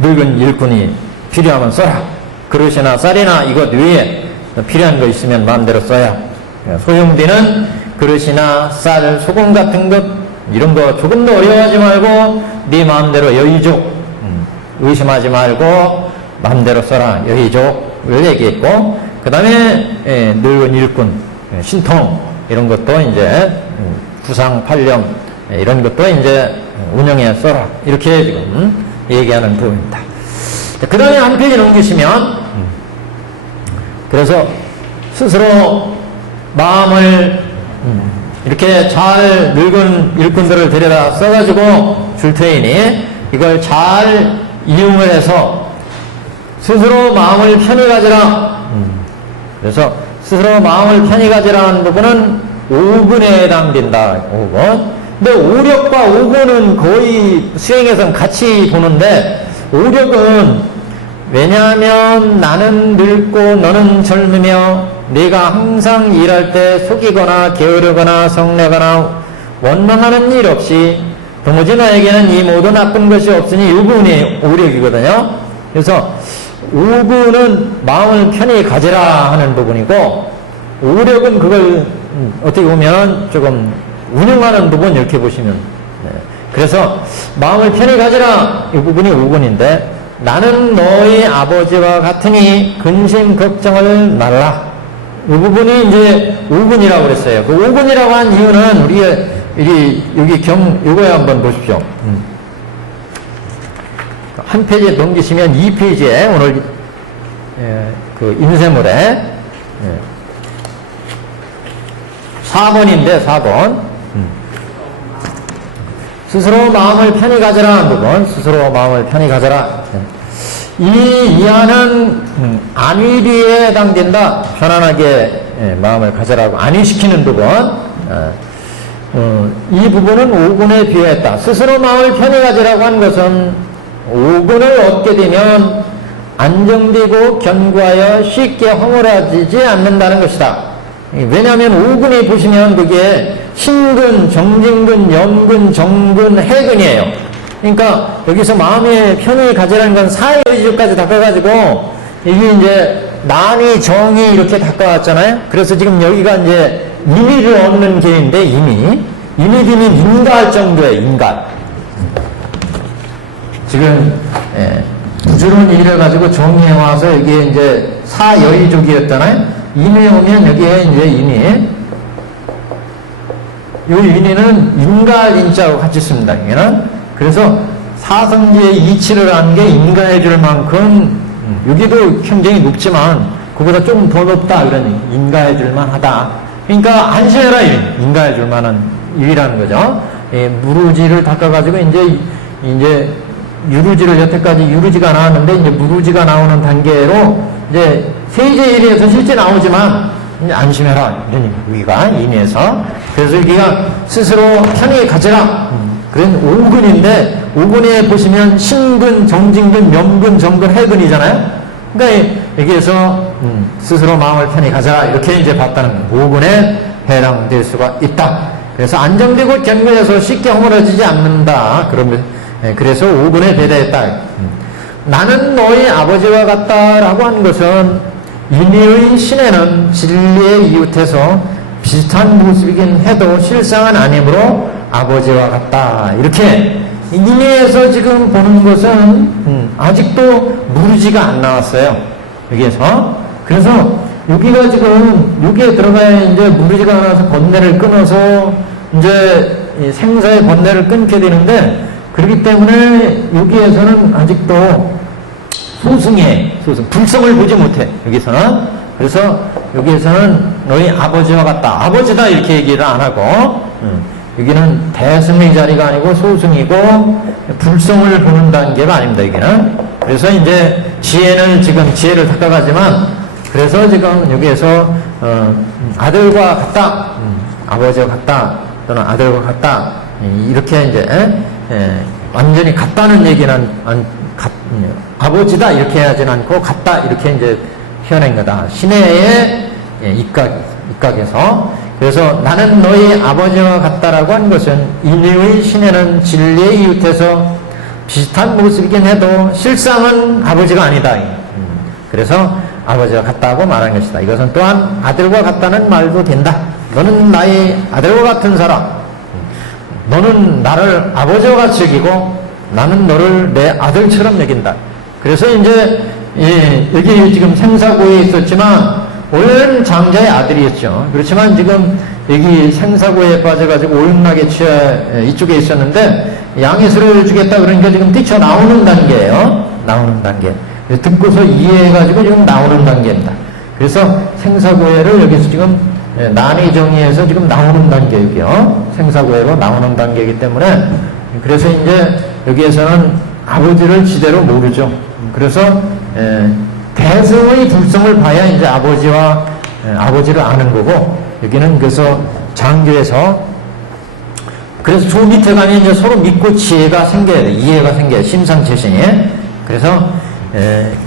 늙은 일꾼이 필요하면 써라. 그릇이나 쌀이나 이것 외에 필요한 거 있으면 마음대로 써야. 소용비는 그릇이나 쌀, 소금 같은 것 이런 거 조금 더 어려워하지 말고 네 마음대로 여의족 의심하지 말고 마음대로 써라. 여의족을 얘기했고, 그 다음에 늙은 일꾼 신통 이런 것도 이제 구상 팔념 이런 것도 이제 운영해 써라. 이렇게 지금 얘기하는 부분입니다. 그 다음에 한 페이지 넘기시면 그래서 스스로 마음을 이렇게 잘 늙은 일꾼들을 데려다 써가지고 줄태인이 이걸 잘 이용을 해서 스스로 마음을 편히 가지라. 그래서 스스로 마음을 편히 가지라는 부분은 5근에 해당된다. 5근. 근데 오력과 5근은 거의 수행에서는 같이 보는데, 오력은 왜냐하면 나는 늙고 너는 젊으며 네가 항상 일할 때 속이거나 게으르거나 성내거나 원망하는 일 없이 도무지 나에게는 이 모든 나쁜 것이 없으니 이 부분이 오력이거든요. 그래서 5근은 마음을 편히 가지라 하는 부분이고, 오력은 그걸 어떻게 보면 조금 운영하는 부분 이렇게 보시면. 그래서 마음을 편히 가지라 이 부분이 5근인데, 나는 너희 아버지와 같으니 근심 걱정을 말라. 이 부분이 이제 5근이라고 그랬어요. 그 5근이라고 한 이유는 여기 요거에 한번 보십시오. 한 페이지 넘기시면 2페이지에 오늘 그 인쇄물에 4번인데 4번 스스로 마음을 편히 가져라 부분. 스스로 마음을 편히 가져라. 이 이하는 안위리에 해당된다. 편안하게 마음을 가져라고 안위시키는 부분. 이 부분은 5근에 비유했다. 스스로 마음을 편히 가지라고 한 것은 5근을 얻게 되면 안정되고 견고하여 쉽게 허물어지지 않는다는 것이다. 왜냐하면 5근에 보시면 그게 신근, 정진근, 염근, 정근, 해근이에요. 그러니까 여기서 마음에 편히 가지라는 건 사의의지까지 닦아가지고 이게 이제 난이, 정이 이렇게 닦아왔잖아요. 그래서 지금 여기가 이제 임의를 얻는 계인데 임의되면 인가할 정도의 인가. 지금 부지런히 일해가지고 정리해 와서 여기에 이제 사여의족이었잖아요. 임의에 오면 여기에 이제 임의. 이 인의는 인가할 인자하고 같이 씁니다. 이게는. 그래서 사성지의 이치를 한 게 인가해 줄 만큼 여기도 굉장히 높지만 그보다 조금 더 높다. 이런 인가해 줄 만하다. 그러니까 안심해라. 인가해 줄 만한 일이라는 거죠. 무르지를 닦아가지고 이제 유루지를 여태까지 유루지가 나왔는데 이제 무루지가 나오는 단계로 이제 세제일에서 실제 나오지만 이제 안심해라 이런 여기가 임의에서 그래서 여기가 스스로 편히 가져라 그런 5근인데 5근에 보시면 신근, 정진근, 명근, 정근, 해근이잖아요. 그러니까 여기에서 스스로 마음을 편히 가져라 이렇게 이제 봤다는 거예요. 5근에 해당될 수가 있다. 그래서 안정되고 견고해서 쉽게 허물어지지 않는다. 그래서 5근에 배대했다. 나는 너희 아버지와 같다라고 한 것은 인의의 신에는 진리에 이웃해서 비슷한 모습이긴 해도 실상은 아니므로 아버지와 같다. 이렇게 인의에서 지금 보는 것은 아직도 무르지가 안 나왔어요. 여기에서. 그래서 여기가 지금 여기에 들어가야 이제 무르지가 나와서 번뇌를 끊어서 이제 생사의 번뇌를 끊게 되는데 그렇기 때문에 여기에서는 아직도 불성을 보지 못해. 여기서는. 그래서 여기에서는 너희 아버지와 같다. 아버지다 이렇게 얘기를 안 하고 여기는 대승의 자리가 아니고 소승이고 불성을 보는 단계가 아닙니다. 여기는. 그래서 이제 지혜를 닦아가지만 그래서 지금 여기에서 아들과 같다. 아버지와 같다. 또는 아들과 같다. 이렇게 이제 완전히 같다는 얘기는 아버지다 이렇게 하진 않고 같다 이렇게 이제 표현한 거다. 신혜의 입각에서 그래서 나는 너희 아버지와 같다라고 한 것은 인의의 신혜는 진리에 이웃해서 비슷한 모습이긴 해도 실상은 아버지가 아니다. 그래서 아버지와 같다고 말한 것이다. 이것은 또한 아들과 같다는 말도 된다. 너는 나의 아들과 같은 사람. 너는 나를 아버지와 같이 여기고 나는 너를 내 아들처럼 여긴다. 그래서 이제 여기 지금 생사고에 있었지만 원래는 장자의 아들이었죠. 그렇지만 지금 여기 생사고에 빠져가지고 오용락에 취해 이쪽에 있었는데 양해수를 주겠다 그러니까 지금 뛰쳐나오는 단계예요. 나오는 단계. 듣고서 이해해가지고 지금 나오는 단계입니다. 그래서 생사고해를 여기서 지금 난이정의에서 지금 나오는 단계이고요. 생사고해로 나오는 단계이기 때문에 그래서 이제 여기에서는 아버지를 지대로 모르죠. 그래서 대승의 불성을 봐야 이제 아버지를 아는 거고 여기는 그래서 장교에서 그래서 조 밑에 가면 이제 서로 믿고 지혜가 생겨야 돼. 이해가 생겨야 돼. 심상재신에. 그래서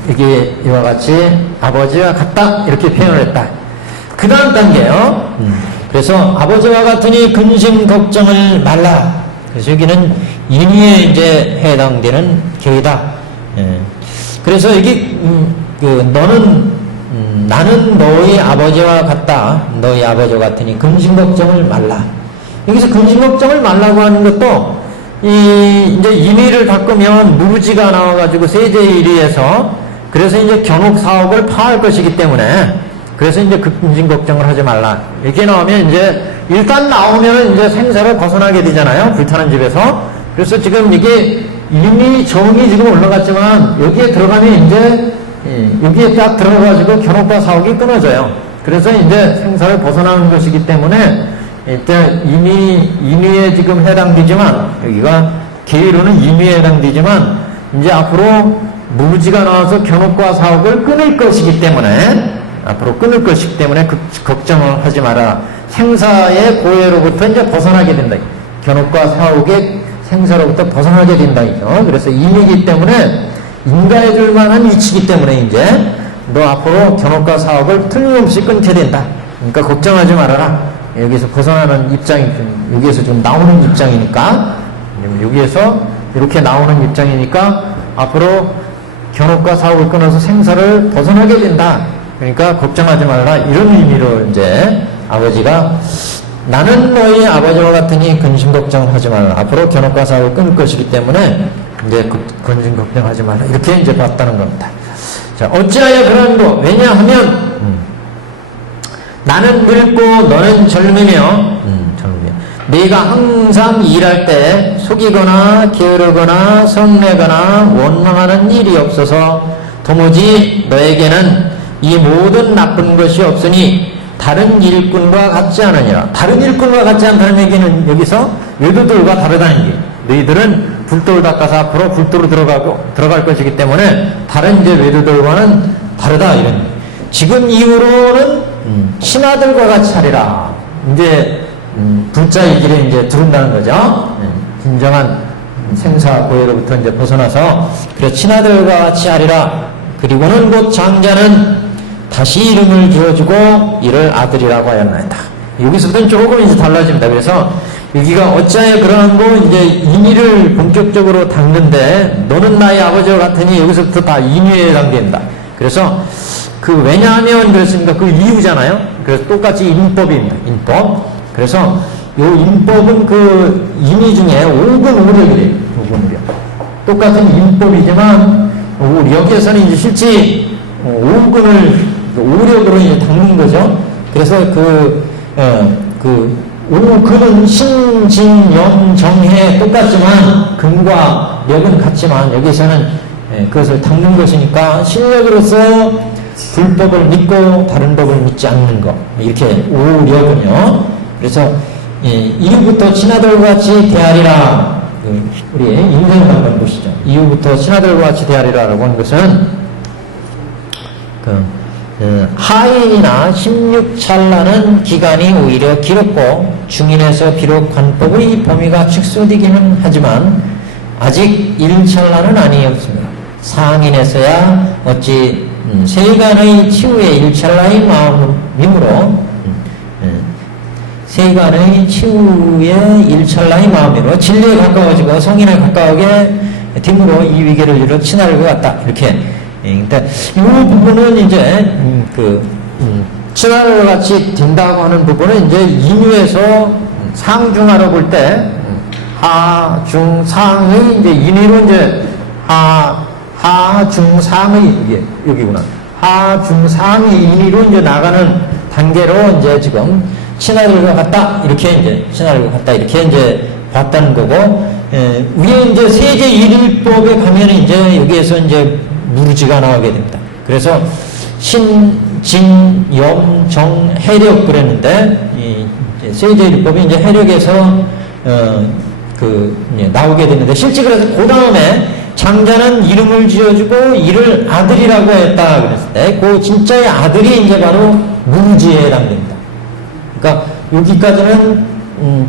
이게 이와 같이 아버지와 같다 이렇게 표현을 했다. 그 다음 단계요. 그래서 아버지와 같으니 근심 걱정을 말라. 그래서 여기는 인의에 이제 해당되는 계이다. 그래서 여기 나는 너희 아버지와 같다. 너희 아버지와 같으니 근심 걱정을 말라. 여기서 근심 걱정을 말라고 하는 것도 이제 인의를 닦으면 무부지가 나와가지고 세제일의에서 그래서 이제 견옥 사업을 파할 것이기 때문에 그래서 이제 근심 걱정을 하지 말라. 이렇게 나오면 이제 일단 나오면 이제 생사를 벗어나게 되잖아요. 불타는 집에서. 그래서 지금 이게 이미 정이 지금 올라갔지만 여기에 들어가면 이제 여기에 딱 들어가가지고 견옥과 사옥이 끊어져요. 그래서 이제 생사를 벗어나는 것이기 때문에 일단 인의에 지금 해당되지만 여기가 계의로는 인의에 해당되지만 이제 앞으로 무지가 나와서 견옥과 사옥을 끊을 것이기 때문에 앞으로 끊을 것이기 때문에 걱정을 하지 마라. 생사의 고해로부터 이제 벗어나게 된다. 견옥과 사옥의 생사로부터 벗어나게 된다. 그래서 인이기 때문에 인가해줄 만한 위치이기 때문에 이제 너 앞으로 견옥과 사옥을 틀림없이 끊게 된다. 그러니까 걱정하지 말아라. 여기서 벗어나는 여기에서 지금 나오는 입장이니까 여기에서 이렇게 나오는 입장이니까 앞으로 견옥과 사옥을 끊어서 생사를 벗어나게 된다. 그러니까 걱정하지 말라. 이런 의미로 이제 아버지가 나는 너희 아버지와 같으니 근심 걱정을 하지 말라. 앞으로 견옥과 사옥을 끊을 것이기 때문에 이제 근심 걱정하지 말라. 이렇게 이제 봤다는 겁니다. 자, 어찌하여 그러는고? 왜냐하면 나는 늙고 너는 젊으며 네가 항상 일할 때 속이거나 게으르거나 성내거나 원망하는 일이 없어서 도무지 너에게는 이 모든 나쁜 것이 없으니 다른 일꾼과 같지 않으니라. 다른 일꾼과 같지 않다는 얘기는 여기서 외도들과 다르다는 얘기예요. 너희들은 불도를 닦아서 앞으로 불도로 들어갈 것이기 때문에 다른 이제 외도들과는 다르다 이런. 지금 이후로는 신하들과 같이 하리라. 이제 불자의 길에 이제 들은다는 거죠. 진정한 생사 고해로부터 이제 벗어나서 그래 신하들과 같이 하리라. 그리고는 곧 장자는 다시 이름을 지어주고 이를 아들이라고 하였나이다. 여기서부터는 조금 이제 달라집니다. 그래서 여기가 어찌하여 그러한 거 이제 인의를 본격적으로 닦는데 너는 나의 아버지와 같으니 여기서부터 다 인의에 해당된다. 그래서 그 왜냐하면 그렇습니까? 그 이유잖아요. 그래서 똑같이 인법입니다. 인법. 그래서 요 인법은 그 인의 중에 5근 5력이래요. 5근 5력. 똑같은 인법이지만 여기에서는 이제 실제 5근을 5력으로 이제 닦는 거죠. 그래서 그 5근은 신, 진, 염, 정해 똑같지만 근과 력은 같지만 여기서는 그것을 닦는 것이니까 신력으로서 불법을 믿고 다른 법을 믿지 않는 것 이렇게 5력은요. 그래서 이후부터 친아들과 같이 대하리라. 우리 인생을 한번 보시죠. 이후부터 친아들과 같이 대하리라라고 하는 것은 하인이나 16찰나는 기간이 오히려 길었고 중인에서 비록 관법의 범위가 축소되기는 하지만 아직 1찰나는 아니었습니다. 상인에서야 어찌 세간의 치유의 1찰나의 마음이므로 세간의 치유의 1찰나의 마음으로 진리에 가까워지고 성인에 가까우게 됨으로 이 위계를 이룰 친화를 것 같다. 이렇게. 그러니까 이 부분은 이제 친화를 같이 된다고 하는 부분은 이제 인유에서 상중하로 볼 때 하, 중, 상의 이제 인위로 이제 하, 중, 상의 이게 여기구나. 하, 중, 상의 인위로 이제 나가는 단계로 이제 지금 친화들과 같다 이렇게 이제 친화들과 같다 이렇게 이제 봤다는 거고 위에 이제 세제 일일법에 가면 이제 여기에서 이제 무르지가 나오게 됩니다. 그래서 신, 진, 염, 정, 해력 그랬는데 이 세제 일일법이 이제 해력에서 나오게 되는데 실제 그래서 그 다음에 장자는 이름을 지어주고 이를 아들이라고 했다 그랬을 때 그 진짜의 아들이 이제 바로 무지에 해당됩니다. 그러니까 여기까지는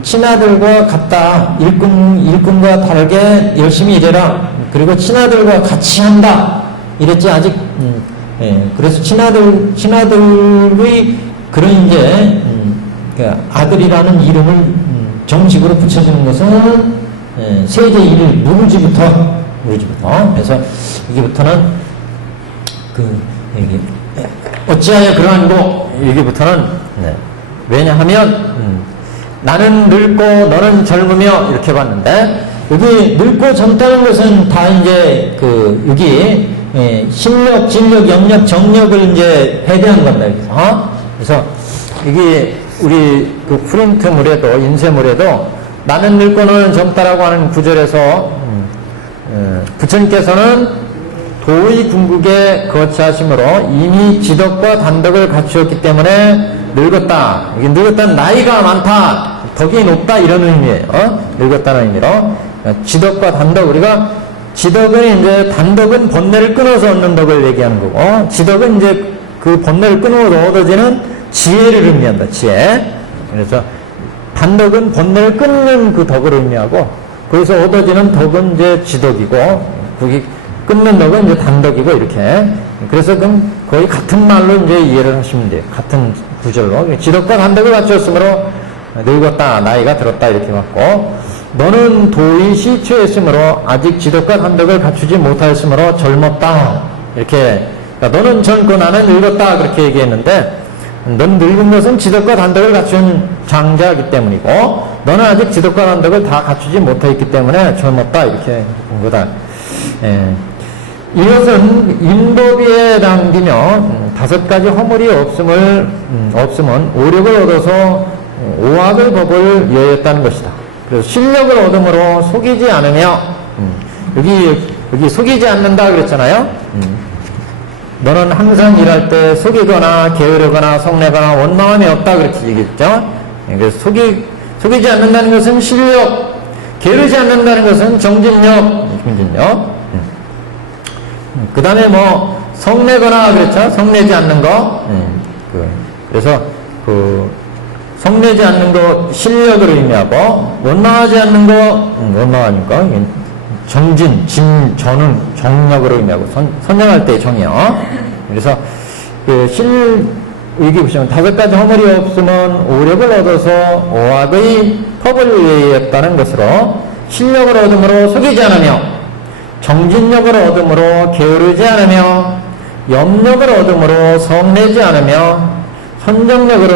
친아들과 같다. 일꾼과 다르게 열심히 일해라. 그리고 친아들과 같이 한다. 이랬지 아직 그래서 친아들의 그런 이제 아들이라는 이름을 정식으로 붙여주는 것은 세제 1일 무르지부터 그래서 여기부터는 어찌하여 그러한고 여기부터는 왜냐하면 나는 늙고 너는 젊으며 이렇게 봤는데 여기 늙고 젊다는 것은 다 이제 여기 신력, 진력, 영력, 정력을 이제 해대한 겁니다. 그래서 이게 우리 프린트물에도 인쇄물에도 나는 늙고 너는 젊다라고 하는 구절에서 부처님께서는 도의 궁극에 거치하심으로 이미 지덕과 단덕을 갖추었기 때문에 늙었다. 이게 늙었다는 나이가 많다. 덕이 높다 이런 의미예요. 늙었다는 의미로 지덕과 단덕 우리가 지덕은 이제 단덕은 번뇌를 끊어서 얻는 덕을 얘기하는 거고 지덕은 이제 그 번뇌를 끊어서 얻어지는 지혜를 의미한다. 지혜. 그래서 단덕은 번뇌를 끊는 그 덕을 의미하고 거기서 얻어지는 덕은 이제 지덕이고 거기 끊는 덕은 이제 단덕이고 이렇게. 그래서 그럼 거의 같은 말로 이제 이해를 하시면 돼요. 같은 구절로 지덕과 단덕을 갖추었으므로 늙었다 나이가 들었다 이렇게 맞고 너는 도의 시추했으므로 아직 지덕과 단덕을 갖추지 못하였으므로 젊었다 이렇게. 그러니까 너는 젊고 나는 늙었다 그렇게 얘기했는데 넌 늙은 것은 지덕과 단덕을 갖춘 장자이기 때문이고 너는 아직 지덕과 단덕을 다 갖추지 못했기 때문에 젊었다 이렇게 본 거다. 이것은 인법에 당기며 5가지 허물이 없으면 오력을 얻어서 오학의 법을 여였다는 것이다. 그래서 실력을 얻음으로 속이지 않으며 여기 속이지 않는다 그랬잖아요. 너는 항상 일할 때 속이거나 게으르거나 성내거나 원망함이 없다 그렇게 얘기했죠. 그래서 속이지 않는다는 것은 실력 게으르지 않는다는 것은 정진력. 그 다음에 뭐, 성내거나, 그렇죠? 성내지 않는 거. 그래서, 성내지 않는 거 실력을 의미하고, 원망하지 않는 거, 원망하는 거, 정진, 전응, 정력으로 의미하고, 선정할 때의 정이요. 그래서, 여기 보시면 5가지 허물이 없으면 오력을 얻어서 오학의 법을 위하였다는 것으로, 실력을 얻음으로 속이지 않으며, 정진력을 얻음으로 게으르지 않으며, 염력을 얻음으로 성내지 않으며, 선정력을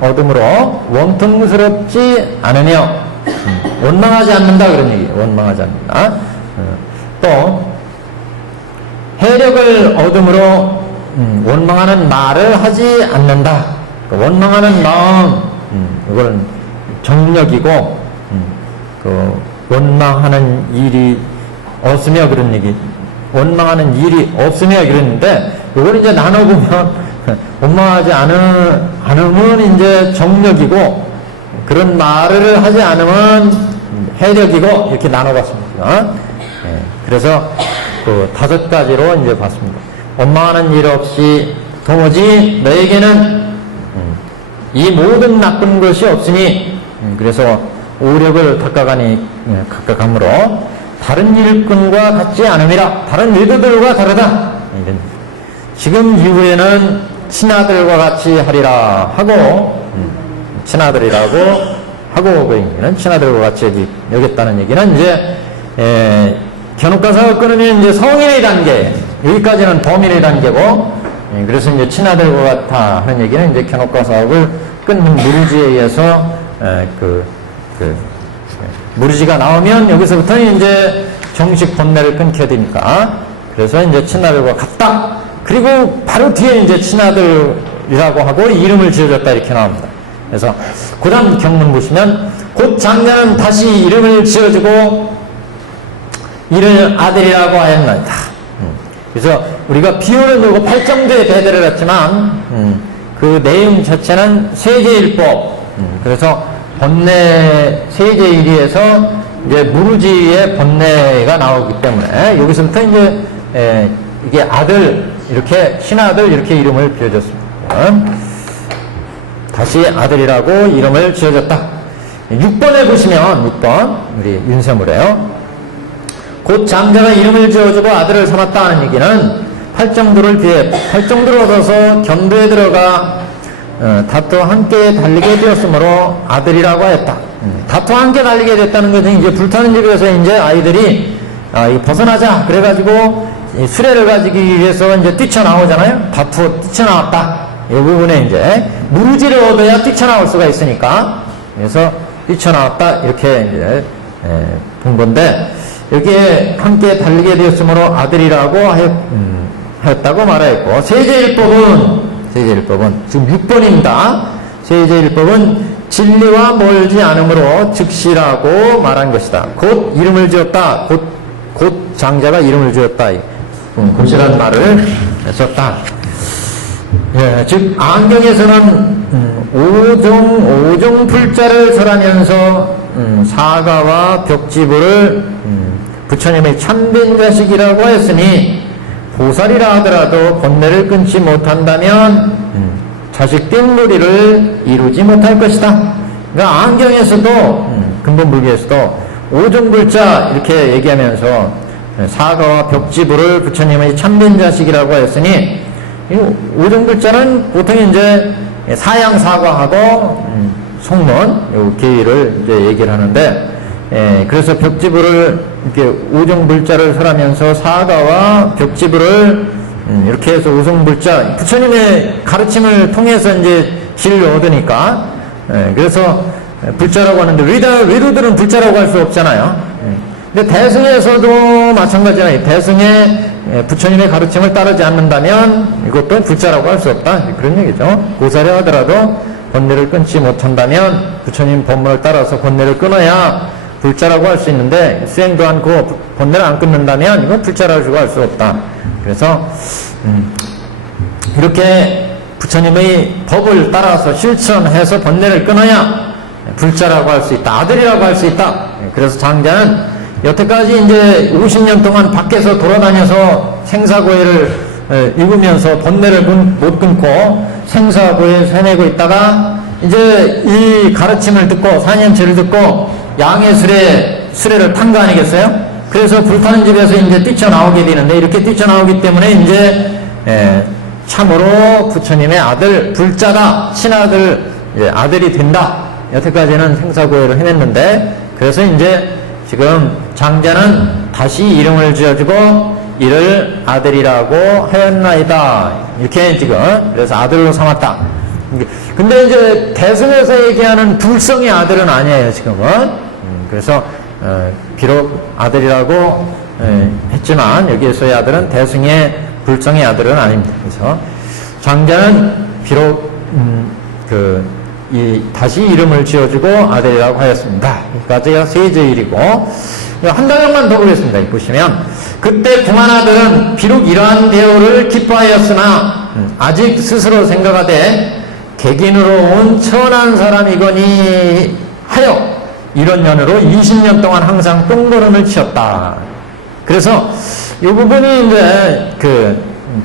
얻음으로 원통스럽지 않으며, 원망하지 않는다 그런 얘기예요. 원망하지 않는다. 또 해력을 얻음으로 원망하는 말을 하지 않는다. 원망하는 마음, 이건 정력이고, 원망하는 일이 없으며 그런 얘기. 원망하는 일이 없으며 그랬는데, 이걸 이제 나눠보면, 원망하지 않으면 이제 정력이고, 그런 말을 하지 않으면 해력이고, 이렇게 나눠봤습니다. 그래서 5가지로 이제 봤습니다. 원망하는 일 없이 도무지 너에게는 이 모든 나쁜 것이 없으니, 그래서 오력을 닦아감으로 다른 일꾼과 같지 않음이라. 다른 일들과 다르다. 지금 이후에는 친아들과 같이 하리라 하고, 친아들이라고 하고, 그 얘기는 친아들과 같이 여겼다는 얘기는 이제, 견옥가사가 끊으면 이제 성인의 단계, 여기까지는 범인의 단계고, 그래서 이제 친아들과 같아 하는 얘기는 이제 견옥가사업을 끊는 무르지에 의해서, 무르지가 나오면 여기서부터는 이제 정식 번뇌를 끊게 되니까, 그래서 이제 친아들과 같다. 그리고 바로 뒤에 이제 친아들이라고 하고 이름을 지어줬다 이렇게 나옵니다. 그래서 그 다음 경문 보시면, 곧 장자는 다시 이름을 지어주고 이를 아들이라고 하였나이다. 그래서 우리가 비유를 두고 8정도의 배대를 했지만, 그 내용 자체는 세제일법, 그래서 번뇌 세제일이에서 이제 무르지의 번뇌가 나오기 때문에 여기서부터 이제 이게 아들, 이렇게 신아들 이렇게 이름을 비워줬습니다. 다시 아들이라고 이름을 지어줬다. 6번에 보시면, 6번 우리 윤세물에요. 곧 장자가 이름을 지어주고 아들을 삼았다 하는 얘기는 8정도를 비해 8정도를 얻어서 견도에 들어가 다투와 함께 달리게 되었으므로 아들이라고 하였다. 다투와 함께 달리게 됐다는 것은 이제 불타는 집에서 이제 아이들이 이거 벗어나자 그래가지고 수레를 가지기 위해서 이제 뛰쳐나오잖아요. 다투어 뛰쳐나왔다. 이 부분에 이제 무르지를 얻어야 뛰쳐나올 수가 있으니까, 그래서 뛰쳐나왔다 이렇게 이제 본 건데, 여기에 함께 달리게 되었으므로 아들이라고 하였다고 말하였고, 세제일법은 지금 6번입니다. 세제일법은 진리와 멀지 않으므로 즉시라고 말한 것이다. 곧 이름을 지었다. 곧 장자가 이름을 지었다. 곧이라는 말을 썼다. 예, 즉 안경에서는 오종 불자를 설하면서 사가와 벽지부를 부처님의 참된 자식이라고 했으니, 보살이라 하더라도 번뇌를 끊지 못한다면 자식된 도리를 이루지 못할 것이다. 그러니까 안경에서도 근본불교에서도 오종불자 이렇게 얘기하면서 사가와 벽지부를 부처님의 참된 자식이라고 했으니, 이 오종불자는 보통 이제 사양사과하고 속문 요 계의를 이제 얘기를 하는데, 그래서 벽지부를 이렇게 오종불자를 설하면서 사가와 벽지부를 이렇게 해서 오종불자, 부처님의 가르침을 통해서 이제 진리를 얻으니까, 그래서 불자라고 하는데, 외도들은 불자라고 할 수 없잖아요. 근데 대승에서도 마찬가지잖아요. 대승에 부처님의 가르침을 따르지 않는다면 이것도 불자라고 할 수 없다. 그런 얘기죠. 고사려 하더라도 번뇌를 끊지 못한다면 부처님 법문을 따라서 번뇌를 끊어야 불자라고 할 수 있는데, 수행도 않고 번뇌를 안 끊는다면 이건 불자라고 할 수 없다. 그래서 이렇게 부처님의 법을 따라서 실천해서 번뇌를 끊어야 불자라고 할 수 있다. 아들이라고 할 수 있다. 그래서 장자는 여태까지 이제 50년 동안 밖에서 돌아다녀서 생사고해를 입으면서 번뇌를 못 끊고 생사고해에서 헤매고 있다가 이제 이 가르침을 듣고 4년치를 듣고 양의 수레를 탄 거 아니겠어요? 그래서 불타는 집에서 이제 뛰쳐나오게 되는데 이렇게 뛰쳐나오기 때문에 이제 참으로 부처님의 아들 불자다 신아들 아들이 된다. 여태까지는 생사고해를 헤맸는데 그래서 이제 지금 장자는 다시 이름을 지어주고 이를 아들이라고 하였나이다. 이렇게 지금 그래서 아들로 삼았다. 근데 이제 대승에서 얘기하는 불성의 아들은 아니에요 지금은. 그래서 비록 아들이라고 했지만 여기에서의 아들은 대승의 불성의 아들은 아닙니다. 그래서 장자는 비록 다시 이름을 지어주고 아들이라고 하였습니다. 여기까지가 세제일이고 한 단락만 더 보겠습니다. 보시면 그때 궁한 아들은 비록 이러한 대우를 기뻐하였으나 아직 스스로 생각하되 객인으로 온 천한 사람이거니 하여 이런 연으로 20년 동안 항상 똥걸음을 치었다. 그래서 이 부분이 이제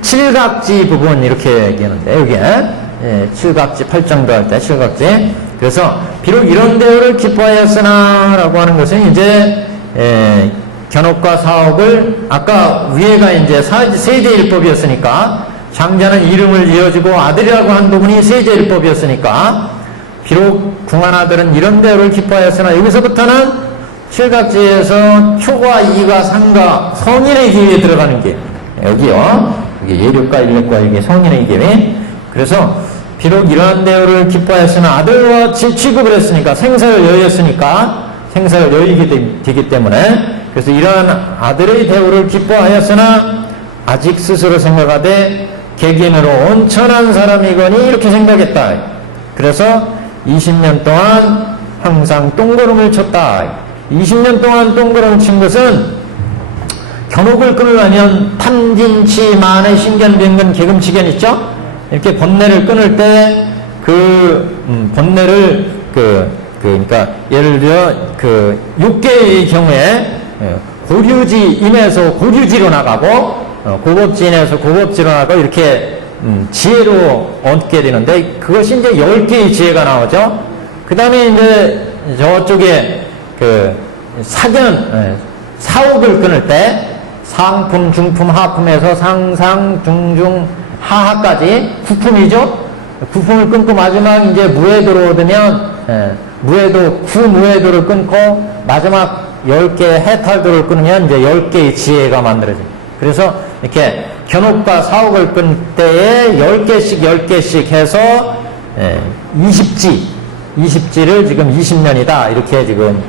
칠각지 부분 이렇게 얘기하는데 여기에 칠각지 8정도 할 때 칠각지. 그래서 비록 이런 대우를 기뻐하였으나 라고 하는 것은 이제 견옥과 사옥을 아까 위에가 이제 세제일법이었으니까 장자는 이름을 이어주고 아들이라고 한 부분이 세제일법이었으니까 비록 궁한 아들은 이런 대우를 기뻐하였으나 여기서부터는 칠각지에서 초과 이가 상가 성인의 계획에 들어가는 게 여기요. 이게 예력과 일력과 이게 성인의 계획. 그래서 비록 이러한 대우를 기뻐하였으나 아들과 취급을 했으니까 생사를 여의었으니까 생사를 여의게 되기 때문에 그래서 이러한 아들의 대우를 기뻐하였으나 아직 스스로 생각하되 객인으로 온 천한 사람이거니 이렇게 생각했다. 그래서 20년 동안 항상 똥걸음을 쳤다. 20년 동안 똥걸음을 친 것은 견옥을 끊으려면 탐진치만의 신견변근 계금치견 있죠? 이렇게 번뇌를 끊을 때 번뇌를 그러니까 예를 들어 육계의 경우에 고류지인에서 고류지로 나가고 고법지인에서 고법지로 나가고 이렇게 지혜로 얻게 되는데 그것이 이제 10개의 지혜가 나오죠. 그 다음에 이제 저쪽에 사옥을 끊을 때 상품, 중품, 하품에서 상상, 중중, 하하까지 9품이죠. 9품을 끊고 마지막 이제 무해도로 얻으면 구무해도를 끊고 마지막 10개 해탈도를 끊으면 이제 10개의 지혜가 만들어집니다. 그래서 이렇게 견옥과 사옥을 끊을 때에 10개씩 해서 20지를 지금 20년이다 이렇게 지금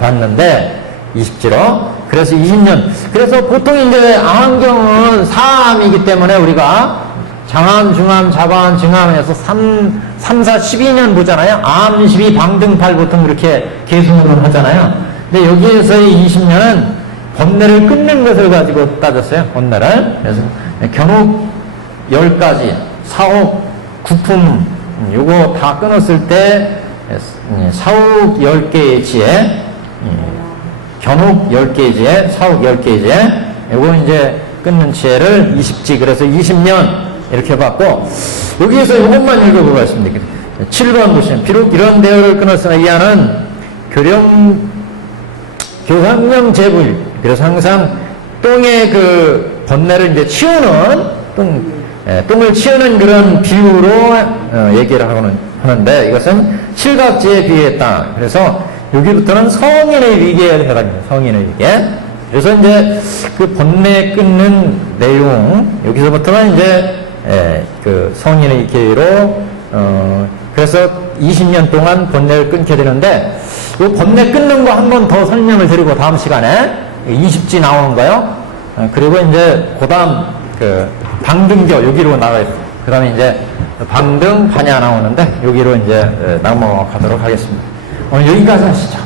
봤는데 20지로 그래서 20년 그래서 보통 이제 암경은 4암이기 때문에 우리가 장암, 중암, 자바암, 증암에서 3, 4, 12년 보잖아요. 암, 12, 방등팔 보통 그렇게 계승으로 하잖아요. 근데 여기에서의 20년은 번뇌를 끊는 것을 가지고 따졌어요. 번뇌를. 그래서 견옥 10가지, 사옥, 구품 요거 다 끊었을 때 사옥 10개의 지혜, 견옥 10개의 지혜, 사옥 10개의 지혜 요거 이제 끊는 지혜를 20지 그래서 20년 이렇게 봤고 여기에서 이것만 읽어보겠습니다. 7번 보시면 비록 이런 대우를 끊었으나 이하는 교상령 제불 그래서 항상 똥의 번뇌를 이제 치우는 똥을 치우는 그런 비유로 얘기를 하는데 이것은 칠각지에 비유했다. 그래서 여기부터는 성인의 위계에 해당합니다. 성인의 위계. 그래서 이제 번뇌 끊는 내용 여기서부터는 이제 성인의 계로 그래서 20년 동안 번뇌를 끊게 되는데 이 번뇌 끊는 거 한 번 더 설명을 드리고 다음 시간에 20지 나오는 거요. 그리고 이제 그다음 방등교 여기로 나가요. 그다음에 이제 방등 반야 나오는데 여기로 이제 넘어가도록 하겠습니다. 오늘 여기까지 하시죠.